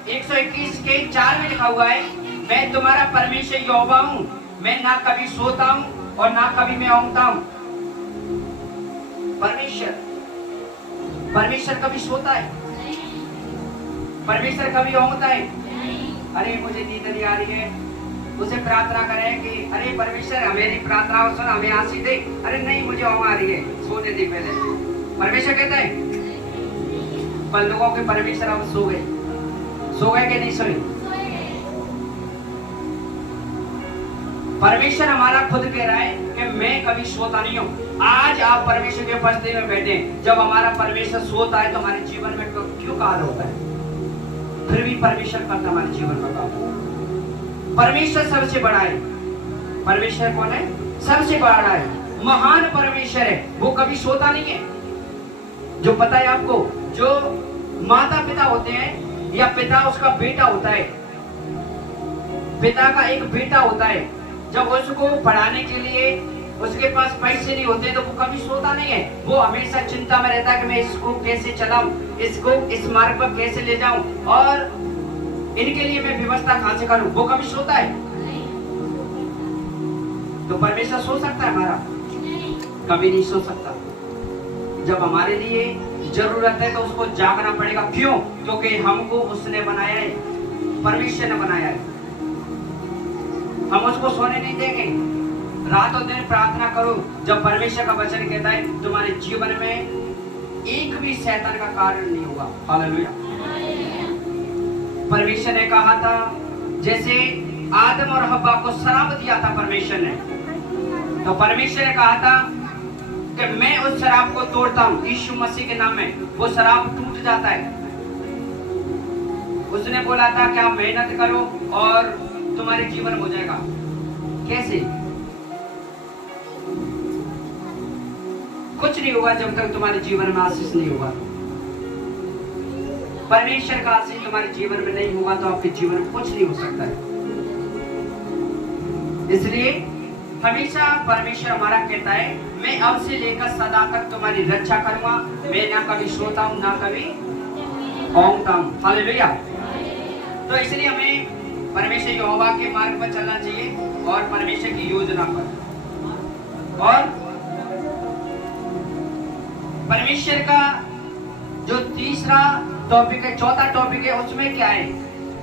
121 के 4 में लिखा हुआ है, मैं तुम्हारा परमेश्वर यहोवा हूँ, मैं ना कभी सोता हूँ और ना कभी मैं ऊँघता हूँ। परमेश्वर कभी सोता है? परमेश्वर कभी ऊँघता है? अरे मुझे नींद नहीं आ रही है, उसे प्रार्थना करें कि अरे परमेश्वर मेरी प्रार्थना सुन, हमें आंसू दे। अरे नहीं मुझे ऊँघ आ रही है, सोने दे पहले। परमेश्वर कहता है, पर लोगों के परमेश्वर अब सो गए कि नहीं सोए? परमेश्वर हमारा खुद कह रहा है कि मैं कभी सोता नहीं हूँ। आज आप परमेश्वर के उपस्थिति में बैठे, जब हमारा परमेश्वर सोता है तो हमारे जीवन में क्यों काल होता है? फिर भी परमेश्वर करता हमारे जीवन में काम। परमेश्वर सबसे बड़ा है। परमेश्वर कौन है? सबसे बड़ा है, महान परमेश्वर है, वो कभी सोता नहीं है। जो पता है आपको, जो माता पिता होते हैं या पिता उसका बेटा होता है, पिता का एक बेटा होता है, जब उसको पढ़ाने के लिए उसके पास पैसे नहीं होते तो वो कभी सोता नहीं है। वो हमेशा चिंता में रहता है कि मैं इसको कैसे चलाऊं, इसको इस मार्ग पर कैसे ले जाऊं और इनके लिए मैं व्यवस्था कहां से करूं। वो कभी सोता है? तो परमेश्वर सो सकता है हमारा? कभी नहीं सो सकता। जब हमारे लिए जरूरत है तो उसको जागना पड़ेगा। क्यों? क्योंकि हमको उसने बनाया है, परमेश्वर ने बनाया है। हम उसको सोने नहीं देंगे। रात और दिन प्रार्थना करो। जब परमेश्वर का वचन कहता है तुम्हारे जीवन में एक भी शैतान का कारण नहीं होगा। हालेलुया। परमेश्वर ने कहा था, जैसे आदम और हव्वा को श्राप दिया था परमेश्वर ने, तो परमेश्वर ने कहा था कि मैं उस शराब को तोड़ता हूं यीशु मसीह के नाम में, वो शराब टूट जाता है। उसने बोला था कि आप मेहनत करो और तुम्हारे जीवन हो जाएगा। कैसे? कुछ नहीं होगा जब तक तुम्हारे जीवन में आशीष नहीं होगा। परमेश्वर का आशीष तुम्हारे जीवन में नहीं होगा तो आपके जीवन में कुछ नहीं हो सकता है। इसलिए हमेशा परमेश्वर हमारा कहता है, मैं अब से लेकर सदा तक तुम्हारी रक्षा करूंगा, मैं ना कभी सोता हूं ना कभी ऊँघता हूं। हालेलुया। तो इसलिए हमें परमेश्वर यहोवा के मार्ग पर चलना चाहिए और परमेश्वर की योजना पर। और परमेश्वर का जो तीसरा टॉपिक है, चौथा टॉपिक है, उसमें क्या है?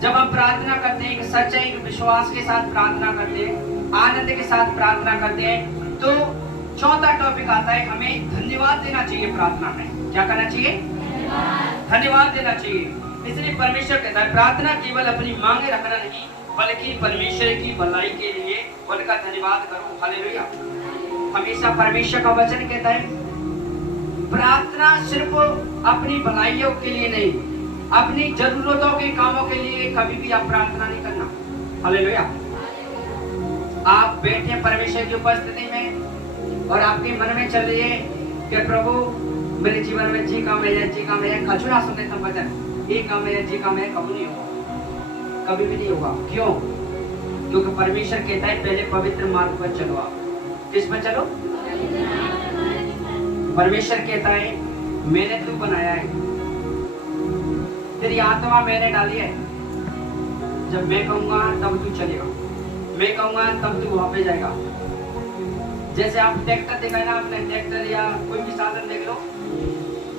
जब हम प्रार्थना करते हैं, सच्चाई विश्वास के साथ प्रार्थना करते हैं, आनंद के साथ प्रार्थना करते हैं, तो चौथा टॉपिक आता है, हमें धन्यवाद देना चाहिए। प्रार्थना में क्या करना चाहिए? धन्यवाद देना चाहिए। इसलिए परमेश्वर कहता है, प्रार्थना केवल अपनी मांगे रखना नहीं, बल्कि परमेश्वर की भलाई के लिए उनका धन्यवाद करो। हालेलुया। हमेशा परमेश्वर का वचन कहता है, प्रार्थना सिर्फ अपनी भलाइयों के लिए नहीं, अपनी जरूरतों के कामों के लिए कभी भी आप प्रार्थना नहीं करना। हालेलुया। आप बैठे परमेश्वर की उपस्थिति में और आपके मन में चल रही है कि प्रभु मेरे जीवन में जी काम है, जी काम है, खजुरा सुनते थे वचन, ये काम है, जी काम है, कभी नहीं होगा, कभी भी नहीं होगा। क्यों? क्योंकि परमेश्वर कहता है पहले पवित्र मार्ग पर चलो। आप किस पर चलो? परमेश्वर कहता है मैंने तू बनाया है, तेरी आत्मा मैंने डाली है, जब मैं कहूंगा तब तू चलेगा, मैं कहूंगा तब तू वहां पे जाएगा। जैसे आप ट्रैक्टर देखा है ना, आपने ट्रैक्टर या कोई भी साधन देख लो,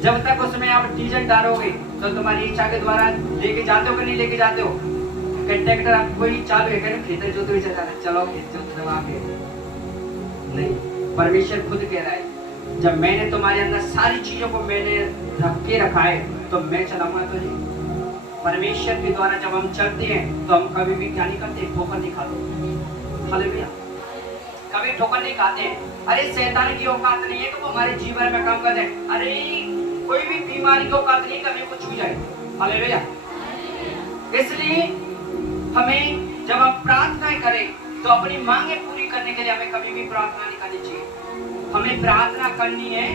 जब तक उसमें आप डीजल डालोगे तो तुम्हारी इच्छा के द्वारा लेके जाते हो कि नहीं लेके जाते हो? ट्रैक्टर आप कोई चालू है क्या? खेतर जोते हुए चला रहे, चलो खेत जोते आगे नहीं। परमेश्वर खुद कह रहा है, जब मैंने तुम्हारे अंदर सारी चीजों को मैंने रख के रखा है तो मैं चलाऊंगा तो नहीं। परमेश्वर के द्वारा जब हम चलते हैं तो हम कभी भी क्या नहीं करते, ठोकर नहीं खाते। हालेलुया, कभी ठोकर नहीं खाते। अरे शैतान की औकात नहीं है कि वो हमारे जीवन में काम कर दे। अरे कोई भी बीमारी की औकात नहीं कभी को छू जाए। हालेलुया, इसलिए हमें जब हम प्रार्थना करें तो अपनी मांगे पूरी करने के लिए हमें कभी भी प्रार्थना नहीं करनी चाहिए। हमें प्रार्थना करनी है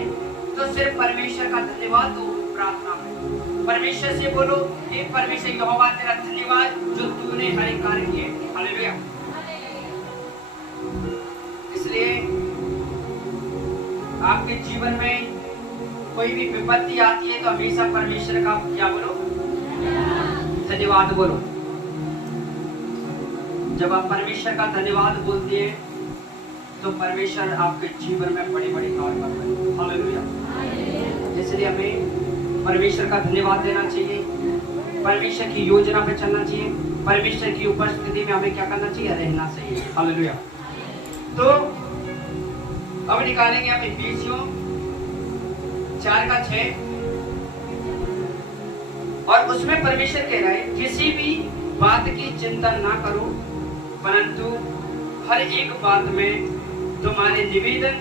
तो सिर्फ परमेश्वर का धन्यवाद दो प्रार्थना में। परमेश्वर से बोलो, हे परमेश्वर यहोवा तेरा धन्यवाद जो तूने हर एक कार्य किए। हालेलुया, इसलिए आपके जीवन में कोई भी विपत्ति आती है तो हमेशा परमेश्वर का क्या बोलो, धन्यवाद बोलो। जब आप परमेश्वर का धन्यवाद बोलते हैं तो परमेश्वर आपके जीवन में बड़ी बड़ी कार्य करता है। हालेलुया, इसलिए हमें परमेश्वर का धन्यवाद देना चाहिए, परमेश्वर की योजना पे चलना चाहिए, परमेश्वर की उपस्थिति में हमें क्या करना चाहिए, रहना चाहिए। हालेलुया, तो अब निकालेंगे हम इफिसियों 4:6 और उसमें परमेश्वर कह रहा है किसी भी बात की चिंता ना करो, परंतु हर एक बात में तुम्हारे निवेदन,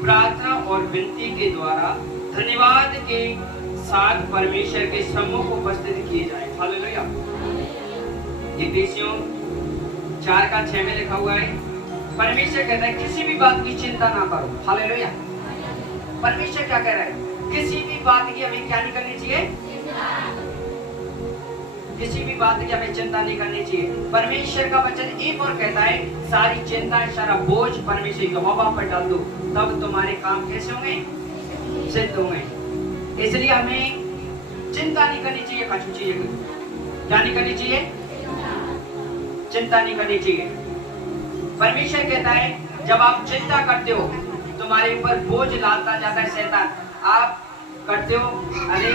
प्रार्थना और विनती के द्वारा धन्यवाद के साथ परमेश्वर के सम्मुख उपस्थित किए जाए। हालेलुया, इफिसियों 4:6 में लिखा हुआ है, परमेश्वर कहता है किसी भी बात की चिंता ना करो। हालेलुया, परमेश्वर क्या कह रहा है, किसी भी बात की हमें क्या नहीं करनी चाहिए, किसी भी बात की हमें चिंता नहीं करनी चाहिए। परमेश्वर का वचन एक और कहता है, सारी चिंता, सारा बोझ परमेश्वर यहोवा पर डाल दो, तब तुम्हारे काम कैसे होंगे, सिद्ध होंगे। इसलिए हमें चिंता नहीं करनी चाहिए, कुछ चीजें क्या नहीं करनी चाहिए, चिंता नहीं करनी चाहिए। परमेश्वर कहता है जब आप चिंता करते हो तुम्हारे ऊपर बोझ लाता जाता है शैतान। आप करते हो, अरे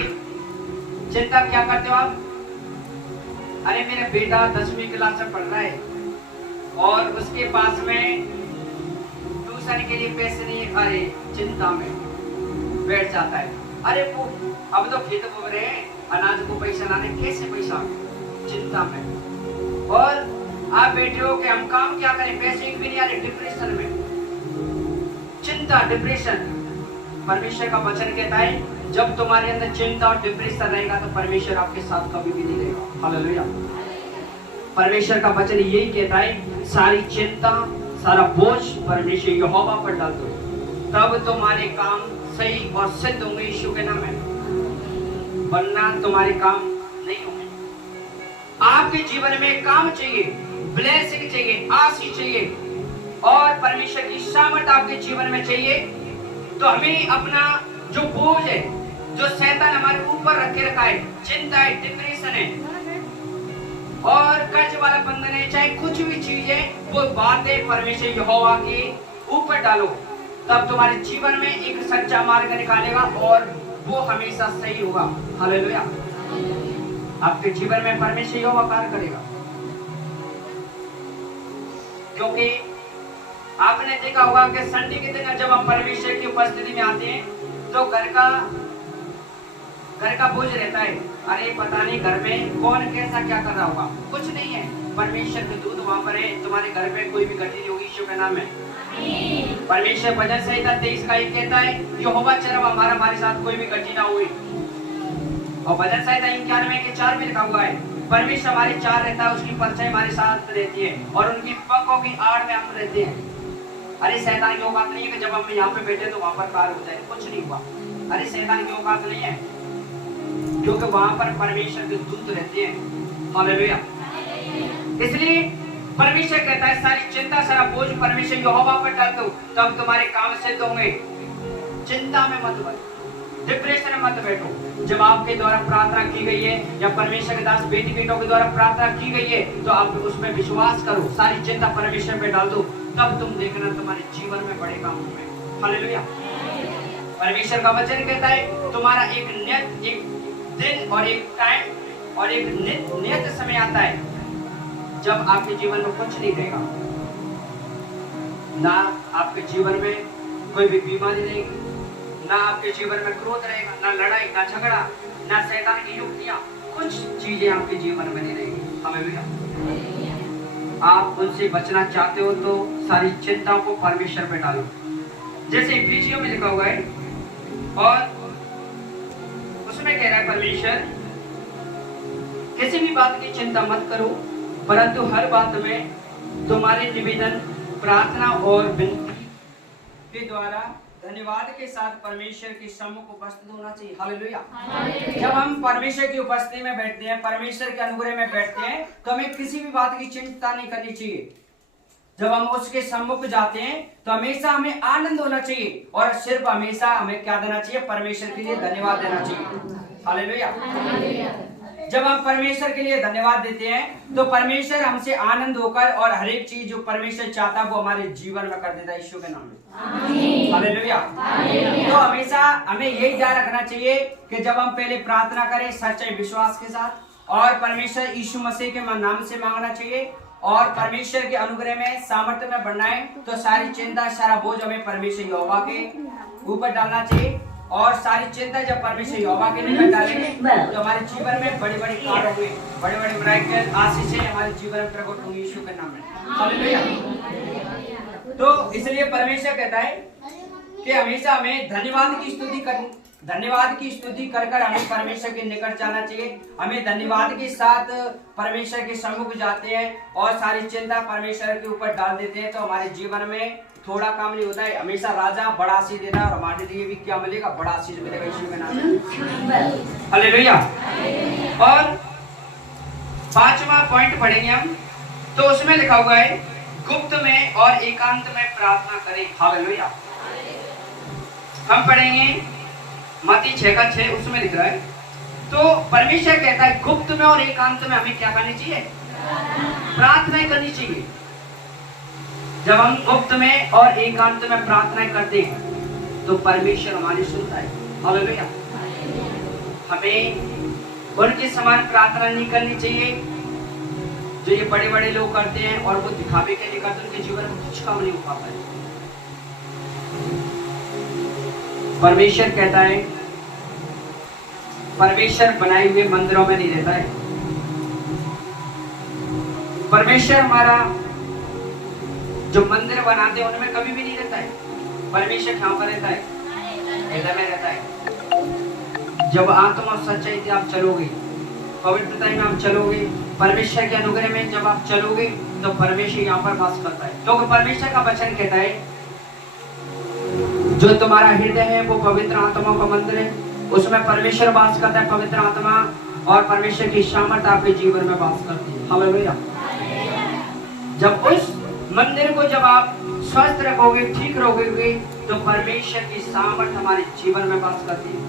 चिंता क्या करते हो आप, अरे मेरा बेटा 10वीं क्लास में पढ़ रहा है और उसके पास में ट्यूशन के लिए पैसे नहीं, अरे चिंता में बैठ जाता है। अरे वो अब तो खेत बो रहे हैं, अनाज को पैसा लाने कैसे पैसा, चिंता में। और आप बैठे हो कि हम काम क्या करें, पैसे भी नहीं आ रहे, डिप्रेशन में, चिंता, डिप्रेशन। परमेश्वर का वचन कहता है जब तुम्हारे अंदर चिंता और डिप्रेशन रहेगा तो परमेश्वर आपके साथ कभी भी नहीं रहेगा। हालेलुया, परमेश्वर का वचन यही कहता है, सारी चिंता, सारा बोझ परमेश्वर यहोवा पर डाल दो, तब तुम्हारे काम सही और सिद्ध होंगे यीशु के नाम में, वरना तुम्हारे काम नहीं होंगे। आपके जीवन में काम चाहिए, ब्लेसिंग चाहिए, आशीष चाहिए और परमेश्वर की सामर्थ्य आपके जीवन में चाहिए। तो हमें अपना जो बोझ है, जो शैतान हमारे ऊपर रखे रखा है, चिंता है, डिप्रेशन है और कर्ज वाला बंधन है, चाहे कुछ भी चीज है, वो बातें परमेश्वर यहोवा के ऊपर डालो, तब तुम्हारे जीवन में एक सच्चा मार्ग निकालेगा और वो हमेशा सही होगा। हालेलुया, आपके जीवन में परमेश्वर यहोवा कार्य करेगा। क्योंकि आपने देखा होगा कि संडे के दिन जब हम परमेश्वर की उपस्थिति में आते हैं तो घर का बोझ रहता है, अरे पता नहीं घर में कौन कैसा क्या कर रहा होगा, कुछ नहीं है, परमेश्वर के दूत वहां पर है, तुम्हारे घर पे कोई भी घटना होगी यीशु के नाम में। परमेश्वर भजन संहिता 23:1 कहता है, यहोवा चरवाहा हमारे साथ कोई भी घटना हुई। और भजन संहिता 91:4 में लिखा हुआ है, परमेश्वर हमारे चार रहता है, उसकी परछाई हमारे साथ रहती है और उनकी पंखों की आड़ में हम रहते हैं। अरे शैतान की औकात नहीं है कि जब हम यहाँ पे बैठे तो वहां पर कार्य हो जाए, कुछ नहीं हुआ। अरे शैतान की औकात नहीं है, क्योंकि वहां पर परमेश्वर के दूत रहते हैं। हालेलुया, इसलिए परमेश्वर कहता है सारी चिंता, सारा बोझ परमेश्वर यहोवा पर डाल दो, तब तुम्हारे काम सिद्ध होंगे। चिंता में मत बैठो, डिप्रेशन में मत बैठो। जब आपके द्वारा प्रार्थना की गई है या परमेश्वर के दास बेटी बेटों के द्वारा प्रार्थना की गई है तो आप उसमें विश्वास करो, सारी चिंता परमेश्वर पे डाल दो, तब तुम देखना तुम्हारे जीवन में बड़े काम होंगे। हालेलुया, परमेश्वर का वचन कहता है तुम्हारा एक दिन और एक टाइम और एक नियत समय आता है जब आपके जीवन में कुछ नहीं रहेगा, ना आपके जीवन में कोई भी बीमारी रहेगी, ना आपके जीवन में क्रोध रहेगा, ना लड़ाई, ना झगड़ा, ना शैतान की युक्तियां, कुछ चीजें आपके जीवन में नहीं रहेगी। हालेलुया। आप उनसे बचना चाहते हो तो सारी चिंताओं को परमेश्वर पे डालो, जैसे इफिसियों में लिखा हुआ है। और उसमें कह रहा है परमेश्वर किसी भी बात की चिंता मत करो, परंतु हर बात में तुम्हारे निवेदन, प्रार्थना और विनती के द्वारा धन्यवाद के साथ परमेश्वर के सम्मुख उपस्थित होना चाहिए। हालेलुया। जब हम परमेश्वर की उपस्थिति में बैठते हैं, परमेश्वर के अनुग्रह में बैठते हैं, तो हमें किसी भी बात की चिंता नहीं करनी चाहिए। जब हम उसके सम्मुख जाते हैं तो हमेशा हमें आनंद होना चाहिए और सिर्फ हमेशा हमें क्या देना चाहिए? परमेश्वर के लिए धन्यवाद देना चाहिए। हालेलुया। जब हम परमेश्वर के लिए धन्यवाद देते हैं तो परमेश्वर हमसे आनंद होकर और हर एक चीज जो परमेश्वर चाहता है वो हमारे जीवन में कर देता है, यीशु के नाम में। हालेलुया। तो हमेशा हमें यही ध्यान रखना चाहिए कि जब हम पहले प्रार्थना करें सच्चे विश्वास के साथ और परमेश्वर यीशु मसीह के नाम से मांगना चाहिए और परमेश्वर के अनुग्रह में सामर्थ्य में बढ़ना है, तो सारी चिंता सारा बोझ हमें परमेश्वर यहोवा के ऊपर डालना चाहिए। और सारी चिंता जब परमेश्वर यहोवा के निकट डालेंगे तो हमारे जीवन में बड़े बड़े कार्य होंगे, बड़े बड़े मिराकल आशीषें हमारे जीवन में प्रकट होंगी, यीशु के नाम में। हालेलुया। तो इसलिए परमेश्वर कहता है कि हमेशा हमें धन्यवाद की स्तुति कर हमें परमेश्वर के निकट जाना चाहिए। हमें धन्यवाद के साथ परमेश्वर के सम्मुख जाते हैं और सारी चिंता परमेश्वर के ऊपर डाल देते हैं, तो हमारे जीवन में थोड़ा काम नहीं होता है। हमेशा राजा बड़ा आशीष देता है और हमारे लिए भी क्या मिलेगा? बड़ा आशीष मिलेगा, यीशु के नाम में। हालेलुया। और 5वां पॉइंट पढ़ेंगे हम, तो उसमें लिखा हुआ है गुप्त में और एकांत में प्रार्थना करें। हालेलुया। हम पढ़ेंगे मत्ती 6:6, उसमें लिख रहा है। तो परमेश्वर कहता है गुप्त में और एकांत में हमें क्या करनी चाहिए? प्रार्थना करनी चाहिए। जब हम गुप्त में और एकांत में प्रार्थना करते हैं तो परमेश्वर हमारी सुनता है। हालेलुया। हमें उनके समान प्रार्थना नहीं करनी चाहिए जो ये बड़े बड़े लोग करते हैं और वो दिखावे के लिए करते, उनके जीवन में कुछ काम नहीं हो पाता है। परमेश्वर कहता है, परमेश्वर बनाए हुए मंदिरों में नहीं रहता है। परमेश्वर हमारा जो मंदिर बनाते हैं उनमें कभी भी नहीं रहता है। परमेश्वर कहाँ पर रहता है? हृदय में रहता है। जब आत्मा और सच्चाई से आप चलोगे, पवित्रता में आप चलोगे, परमेश्वर के अनुग्रह में जब आप चलोगे तो परमेश्वर यहाँ पर वास करता है। क्योंकि परमेश्वर का वचन कहता है जो तुम्हारा हृदय है वो पवित्र आत्मा का मंदिर है, उसमें परमेश्वर वास करता है। पवित्र आत्मा और परमेश्वर की सामर्थ आपके जीवन में वास करती है। हालेलुया। जब उस मंदिर को जब आप स्वस्थ रखोगे, ठीक रखोगे, तो परमेश्वर की सामर्थ हमारे जीवन में वास करती है।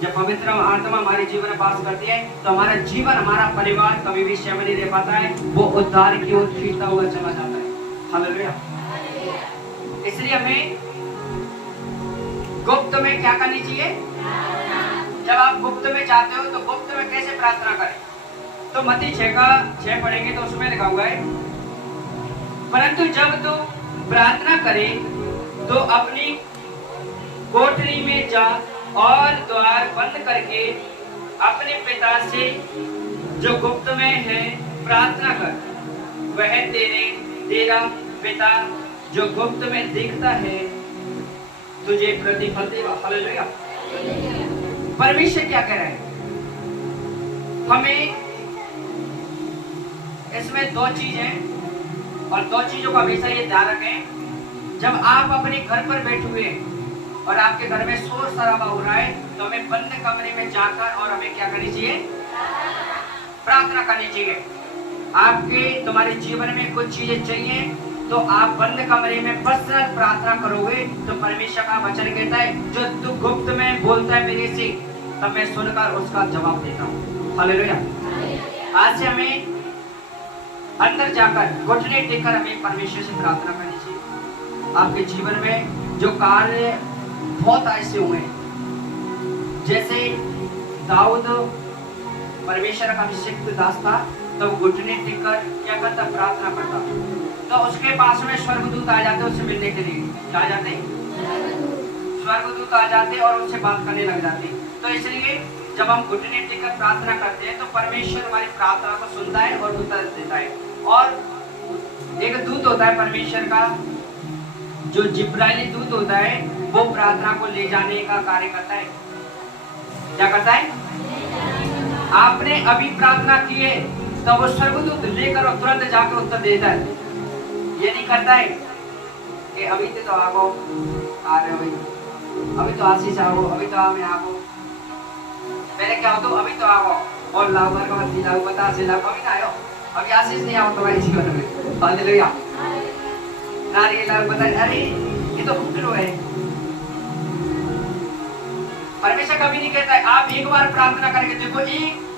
जब पवित्र आत्मा हमारे जीवन में वास करती है तो हमारा जीवन, हमारा परिवार कभी भी क्षम नहीं रह पाता है, वो उद्धार की ओर खींचता हुआ चला जाता है। हालेलुया। इसलिए हमें गुप्त में क्या करनी चाहिए? जब आप गुप्त में जाते हो तो गुप्त में कैसे प्रार्थना करें? तो मत्ती 6:6 पढ़ेंगे तो उसमें लिखा हुआ है परंतु जब तो प्रार्थना करे तो अपनी कोठरी में जा और द्वार बंद करके अपने पिता से जो गुप्त में है प्रार्थना कर, वह तेरा पिता जो गुप्त में दिखता है तुझे प्रतिफल देगा। हालेलुया। परमेश्वर क्या कह रहा है? हमें इसमें दो चीज है और दो चीजों का हमेशा ये ध्यान रखें। जब आप अपने घर पर बैठे हुए और आपके घर में शोर शराबा हो रहा है तो हमें बंद कमरे में जाकर और हमें क्या करनी चाहिए? प्रार्थना करनी चाहिए। आपके तुम्हारे जीवन में कुछ चीजें चाहिए तो आप बंद कमरे में पर्सनल प्रार्थना करोगे तो परमेश्वर का वचन कहता है जो तू गुप्त में बोलता है मेरे से, तब मैं सुनकर उसका जवाब देता हूँ। हालेलुया। आज से हमें अंदर जाकर घुटने टेककर हमें परमेश्वर से प्रार्थना करनी चाहिए। आपके जीवन में जो कार्य बहुत ऐसे हुए, जैसे दाऊद परमेश्वर का अभिषिक्त दास था, तो घुटने टेककर क्या करता? प्रार्थना करता। तो उसके पास में स्वर्गदूत आ जाते उससे मिलने के लिए। क्या आ जाते? स्वर्गदूत आ जाते और उनसे बात करने लग जाते। तो इसलिए जब हम घुटने टेककर प्रार्थना करते हैं तो परमेश्वर हमारी प्रार्थना को सुनता है और उत्तर देता है। और एक दूत होता है परमेश्वर का, जो जिब्राइली दूत होता है, वो प्रार्थना को ले जाने का कार्य करता है। क्या करता है? आपने अभी प्रार्थना की है तो वो स्वर्गदूत लेकर और तुरंत जाकर उत्तर देता है। ये नहीं करता है कि अभी तो आओ, आ रहे हो, अभी तो आशीष आओ, अभी तो हमें आओ, पहले क्या हो तो अभी तो आओ और लाओ घर का लाओ बता से लाओ, अभी ना आयो, अभी आशीष नहीं आओ तुम्हारे जीवन में। हालेलुया। नारियल लाओ बता, अरे ये तो भूखलो है। परमेश्वर कभी नहीं कहता है आप एक बार प्रार्थना करके देखो, 1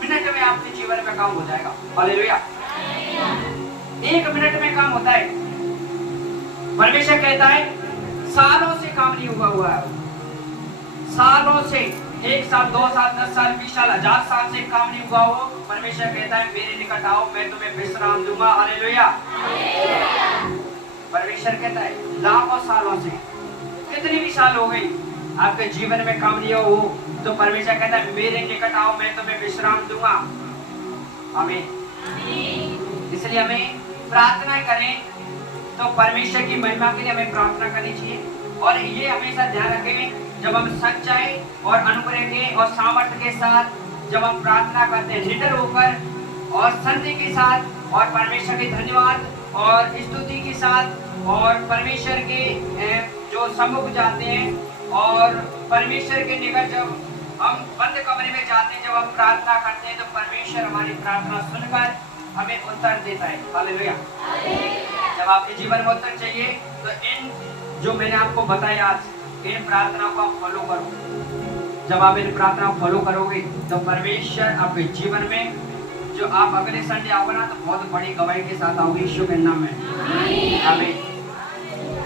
मिनट में आपके जीवन में काम हो जाएगा। हालेलुया। 1 मिनट में काम होता है। परमेश्वर कहता है सालों से काम नहीं हुआ है, सालों से, 1 साल 2 साल 10 साल 20 साल 1000 साल से काम नहीं हुआ हो। परमेश्वर कहता है मेरे निकट आओ, मैं तुम्हें विश्राम दूंगा। हालेलुया। परमेश्वर कहता है लाखों सालों से, कितनी भी साल हो गई आपके जीवन में काम नहीं हो, तो परमेश्वर कहता है मेरे निकट आओ, मैं तुम्हें विश्राम दूंगा। आमीन। इसलिए हमें प्रार्थना करें तो परमेश्वर की महिमा के लिए हमें प्रार्थना करनी चाहिए। और ये हमेशा ध्यान रखें, जब हम सच्चाई और अनुग्रह के और सामर्थ्य के साथ जब हम प्रार्थना करते हैं, निडर होकर और संधि के साथ और परमेश्वर के धन्यवाद और स्तुति के साथ और परमेश्वर के जो सम्मुख जाते हैं और परमेश्वर के निकट जब हम बंद कमरे में जाते हैं, जब हम प्रार्थना करते हैं तो परमेश्वर हमारी प्रार्थना सुनकर हमें उत्तर देता है। हालेलुया। जब आपके जीवन में उत्तर चाहिए तो इन जो मैंने आपको बताया आज, इन प्रार्थना को आप फॉलो करो। जब आप इन प्रार्थना को फॉलो करोगे तो परमेश्वर आपके जीवन में, जो आप अगले संडे आओगे ना, तो बहुत बड़ी गवाही के साथ आओगे यीशु के नाम में। आमीन।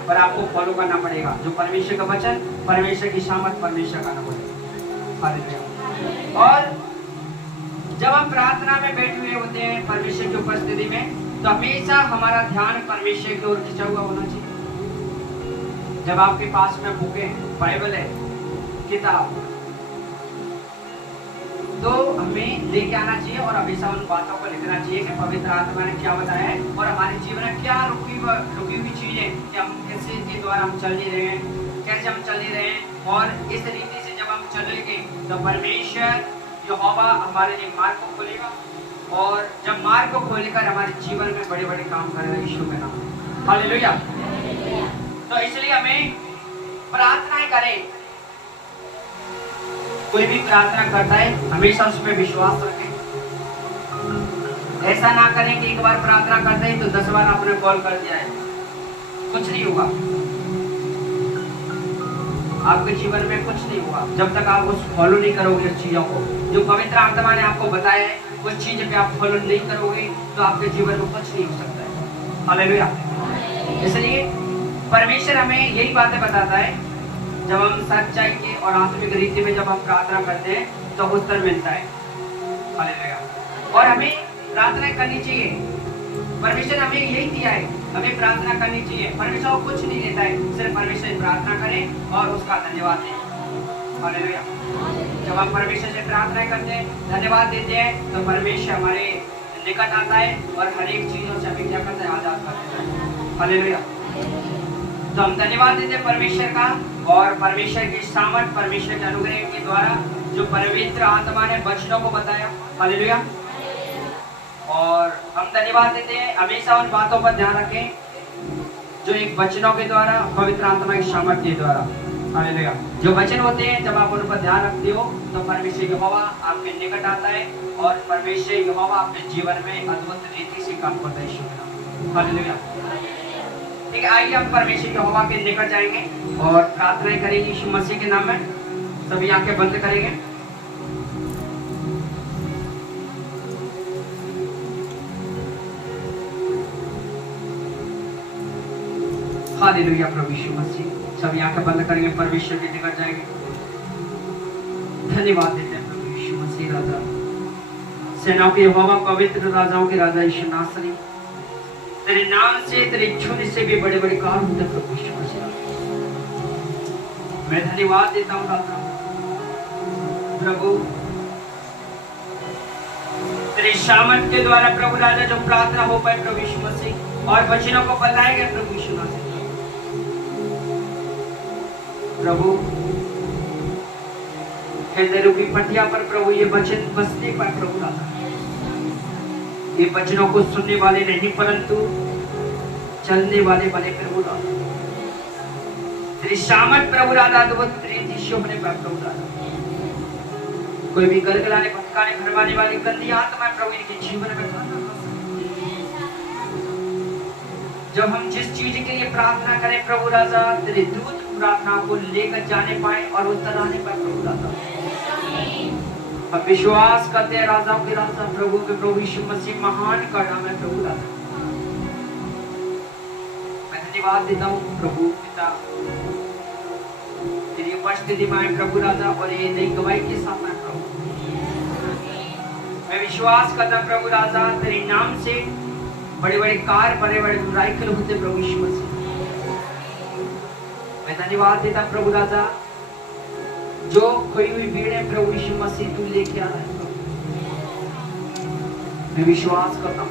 पर आपको फॉलो करना पड़ेगा, जो परमेश्वर का वचन, परमेश्वर की सामर्थ, परमेश्वर का नाम। और जब हम प्रार्थना में बैठे हुए होते हैं परमेश्वर की उपस्थिति में, तो हमेशा हमारा ध्यान परमेश्वर की ओर खिंचा हुआ होना चाहिए। जब आपके पास में बुक है, बाइबल है, किताब, तो हमें लेके आना चाहिए और हमेशा उन बातों को लिखना चाहिए कि पवित्र आत्मा ने क्या बताया है और हमारे जीवन में क्या रुकी हुई चीजें कि हम कैसे के द्वारा हम चल ही रहे हैं, कैसे हम चल ही रहे हैं। और इस रीति से जब हम चलेंगे तो परमेश्वर यहोवा हमारे लिए मार्ग को खोलेगा, और जब मार्ग को खोलेकर हमारे जीवन में बड़े बड़े काम करेगा यीशु के नाम। हालेलुया। तो इसलिए हमें प्रार्थना करें। कोई भी प्रार्थना करता है हमेशा उसमें विश्वास रखें। ऐसा ना करें कि एक बार प्रार्थना करते हैं तो 10 बार आपने कॉल कर दिया है, कुछ नहीं होगा आपके जीवन में, कुछ नहीं होगा जब तक आप उस फॉलो नहीं करोगे उस चीजों को जो पवित्र आत्मा ने आपको बताया है। उस चीज पे आप फॉलो नहीं करोगे तो आपके जीवन में कुछ नहीं हो सकता है। हालेलुया। इसलिए परमेश्वर हमें यही बातें बताता है, जब हम सच्चाई के और आत्मिक रीति में जब हम प्रार्थना करते हैं तो उत्तर मिलता है। हालेलुया। और हमें प्रार्थना करनी चाहिए। परमेश्वर हमें यही दिया है, हमें प्रार्थना करनी चाहिए। परमेश्वर को कुछ नहीं देता है, सिर्फ परमेश्वर प्रार्थना करें और उसका धन्यवाद दें। हालेलुया। जब हम परमेश्वर से प्रार्थना करते हैं, धन्यवाद देते हैं, तो परमेश्वर हमारे निकट आता है और हर एक चीजों से हमें क्या करता है, आजाद कर देता है। हालेलुया। तो हम धन्यवाद देते हैं परमेश्वर का, और परमेश्वर की सामर्थ, परमेश्वर के अनुग्रह के द्वारा जो पवित्र आत्मा ने वचनों को बताया। हालेलुया। और हम धन्यवाद देते हैं, हमेशा उन बातों पर ध्यान रखें जो एक वचनों के द्वारा, पवित्र आत्मा की सामर्थ के द्वारा। हालेलुया। जो वचन होते हैं जब आप उन पर ध्यान रखते हो तो परमेश्वर यहोवा आपके निकट आता है और परमेश्वर यहोवा आपके जीवन में अद्भुत रीति से काम करता है। हालेलुया। ठीक है, आइए हम परमेश्वर यहोवा के निकट जाएंगे और प्रार्थना करेंगे यीशु मसीह के नाम में। सभी आंखें बंद करेंगे। हालेलुया। प्रभु यीशु मसीह, सभी आंखें बंद करेंगे, परमेश्वर के निकट जाएंगे। धन्यवाद देते हैं प्रभु यीशु मसीह, राजा सेनाओं के यहोवा, पवित्र राजाओं के राजा यीशु नासरी, तेरे नाम से, तेरे छूने से भी बड़े बड़े काम होते प्रभु यीशु मसीह। मैं धन्यवाद देता हूँ राजा, प्रभु तेरे सामर्थ के द्वारा प्रभु राजा जो प्रार्थना हो पाए प्रभु यीशु मसीह और वचनों को बताए गए प्रभु यीशु मसीह। प्रभु हृदय रूपी पटिया पर प्रभु ये वचन बसने पर प्रभु राजा, ये वचनों को सुनने वाले नहीं परंतु चलने वाले बने प्रभु राजा। तेरी सामर्थ प्रभु राजा तो तेरी दिशा होने पर प्रभु राजा, कोई भी गलगलाने भटकाने भरमाने वाली गंदी आत्मा प्रभु इनके जीवन में खाना जब हम जिस चीज के लिए प्रार्थना करें प्रभु राजा, तेरे दूत प्रार्थना को लेकर जाने पाए और उत्तर आने पाए प्रभु राजा। अब विश्वास करते हैं राजाओं के राजा प्रभु के प्रभु यीशु मसीह महान का नाम है प्रभु राजा। मैं धन्यवाद देता हूँ प्रभु पिता तेरी उपस्थिति में प्रभु राजा और ये नई गवाही के साथ में प्रभु मैं विश्वास करता प्रभु राजा तेरे नाम से बड़े बड़े कार्य बड़े बड़े मिराकल होते प्रभु यीशु मसीह। मैं धन्यवाद देता प्रभु राजा जो खोई हुई भीड़ है प्रभु यीशु मसीह तू लेके आ रहा है प्रभु। मैं विश्वास करता हूँ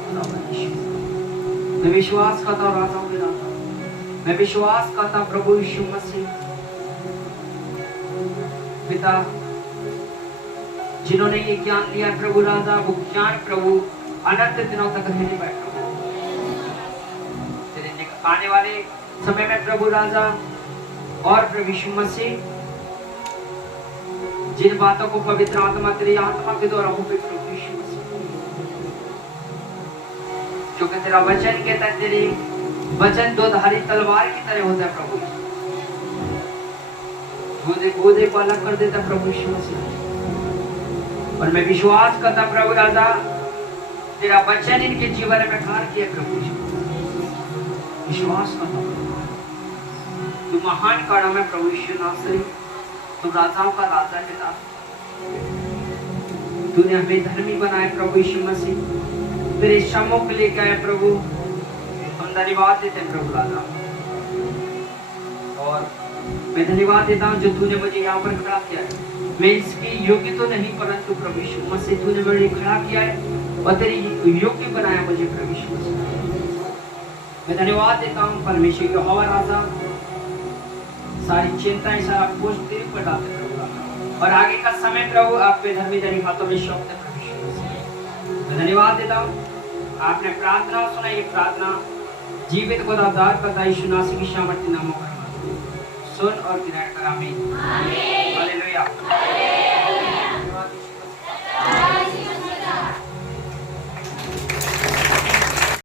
मैं विश्वास करता हूँ राजाओं के राजा, मैं विश्वास करता प्रभु यीशु मसीह पिता जिन्होंने ये ज्ञान लिया प्रभु राजा, वो ज्ञान प्रभु अनंत दिनों तक रहने पाए प्रभु। तेरे आने वाले समय में प्रभु राजा और प्रभु यीशु मसीह जिन बातों को पवित्र आत्मा तेरी आत्मा के द्वारा हो प्रभु यीशु मसीह, जो कि तेरा वचन कहता है तेरी वचन दो धारी तलवार की तरह होता है प्रभु, गोदे को अलग कर देता प्रभु यीशु मसीह। और मैं विश्वास करता प्रभु राजा तेरा वचन इनके जीवन में कार्य किया प्रभु यीशु, विश्वास करता तू महान का नाम है प्रभु यीशु नासरी, तू राजाओं का राजा के नाम, तूने हमें धर्मी बनाए प्रभु यीशु मसीह, तेरे सम्मुख लेके आए प्रभु। हम धन्यवाद देते हैं प्रभु राजा और मैं धन्यवाद देता हूँ जो तूने मुझे यहाँ पर खड़ा किया है। मैं इसकी योग्य तो नहीं परंतु प्रभु यीशु मसीह तूने मुझे खड़ा किया है और तेरी योग्य बनाया मुझे प्रभु यीशु मसीह। मैं धन्यवाद देता हूँ परमेश्वर यहोवा राजा, सारी चिंताएं सारा बोझ तेरे ऊपर डालते प्रभु राजा और आगे का समय प्रभु आपके धर्मी धनी हाथों में सौंपते प्रभु यीशु मसीह। मैं धन्यवाद देता हूँ आपने प्रार्थना सुना, ये प्रार्थना जीवित को आधार करता यीशु नासरी की सामर्थ्य नामों पर सुन और ग्रहण कर आमीन। हालेलुया।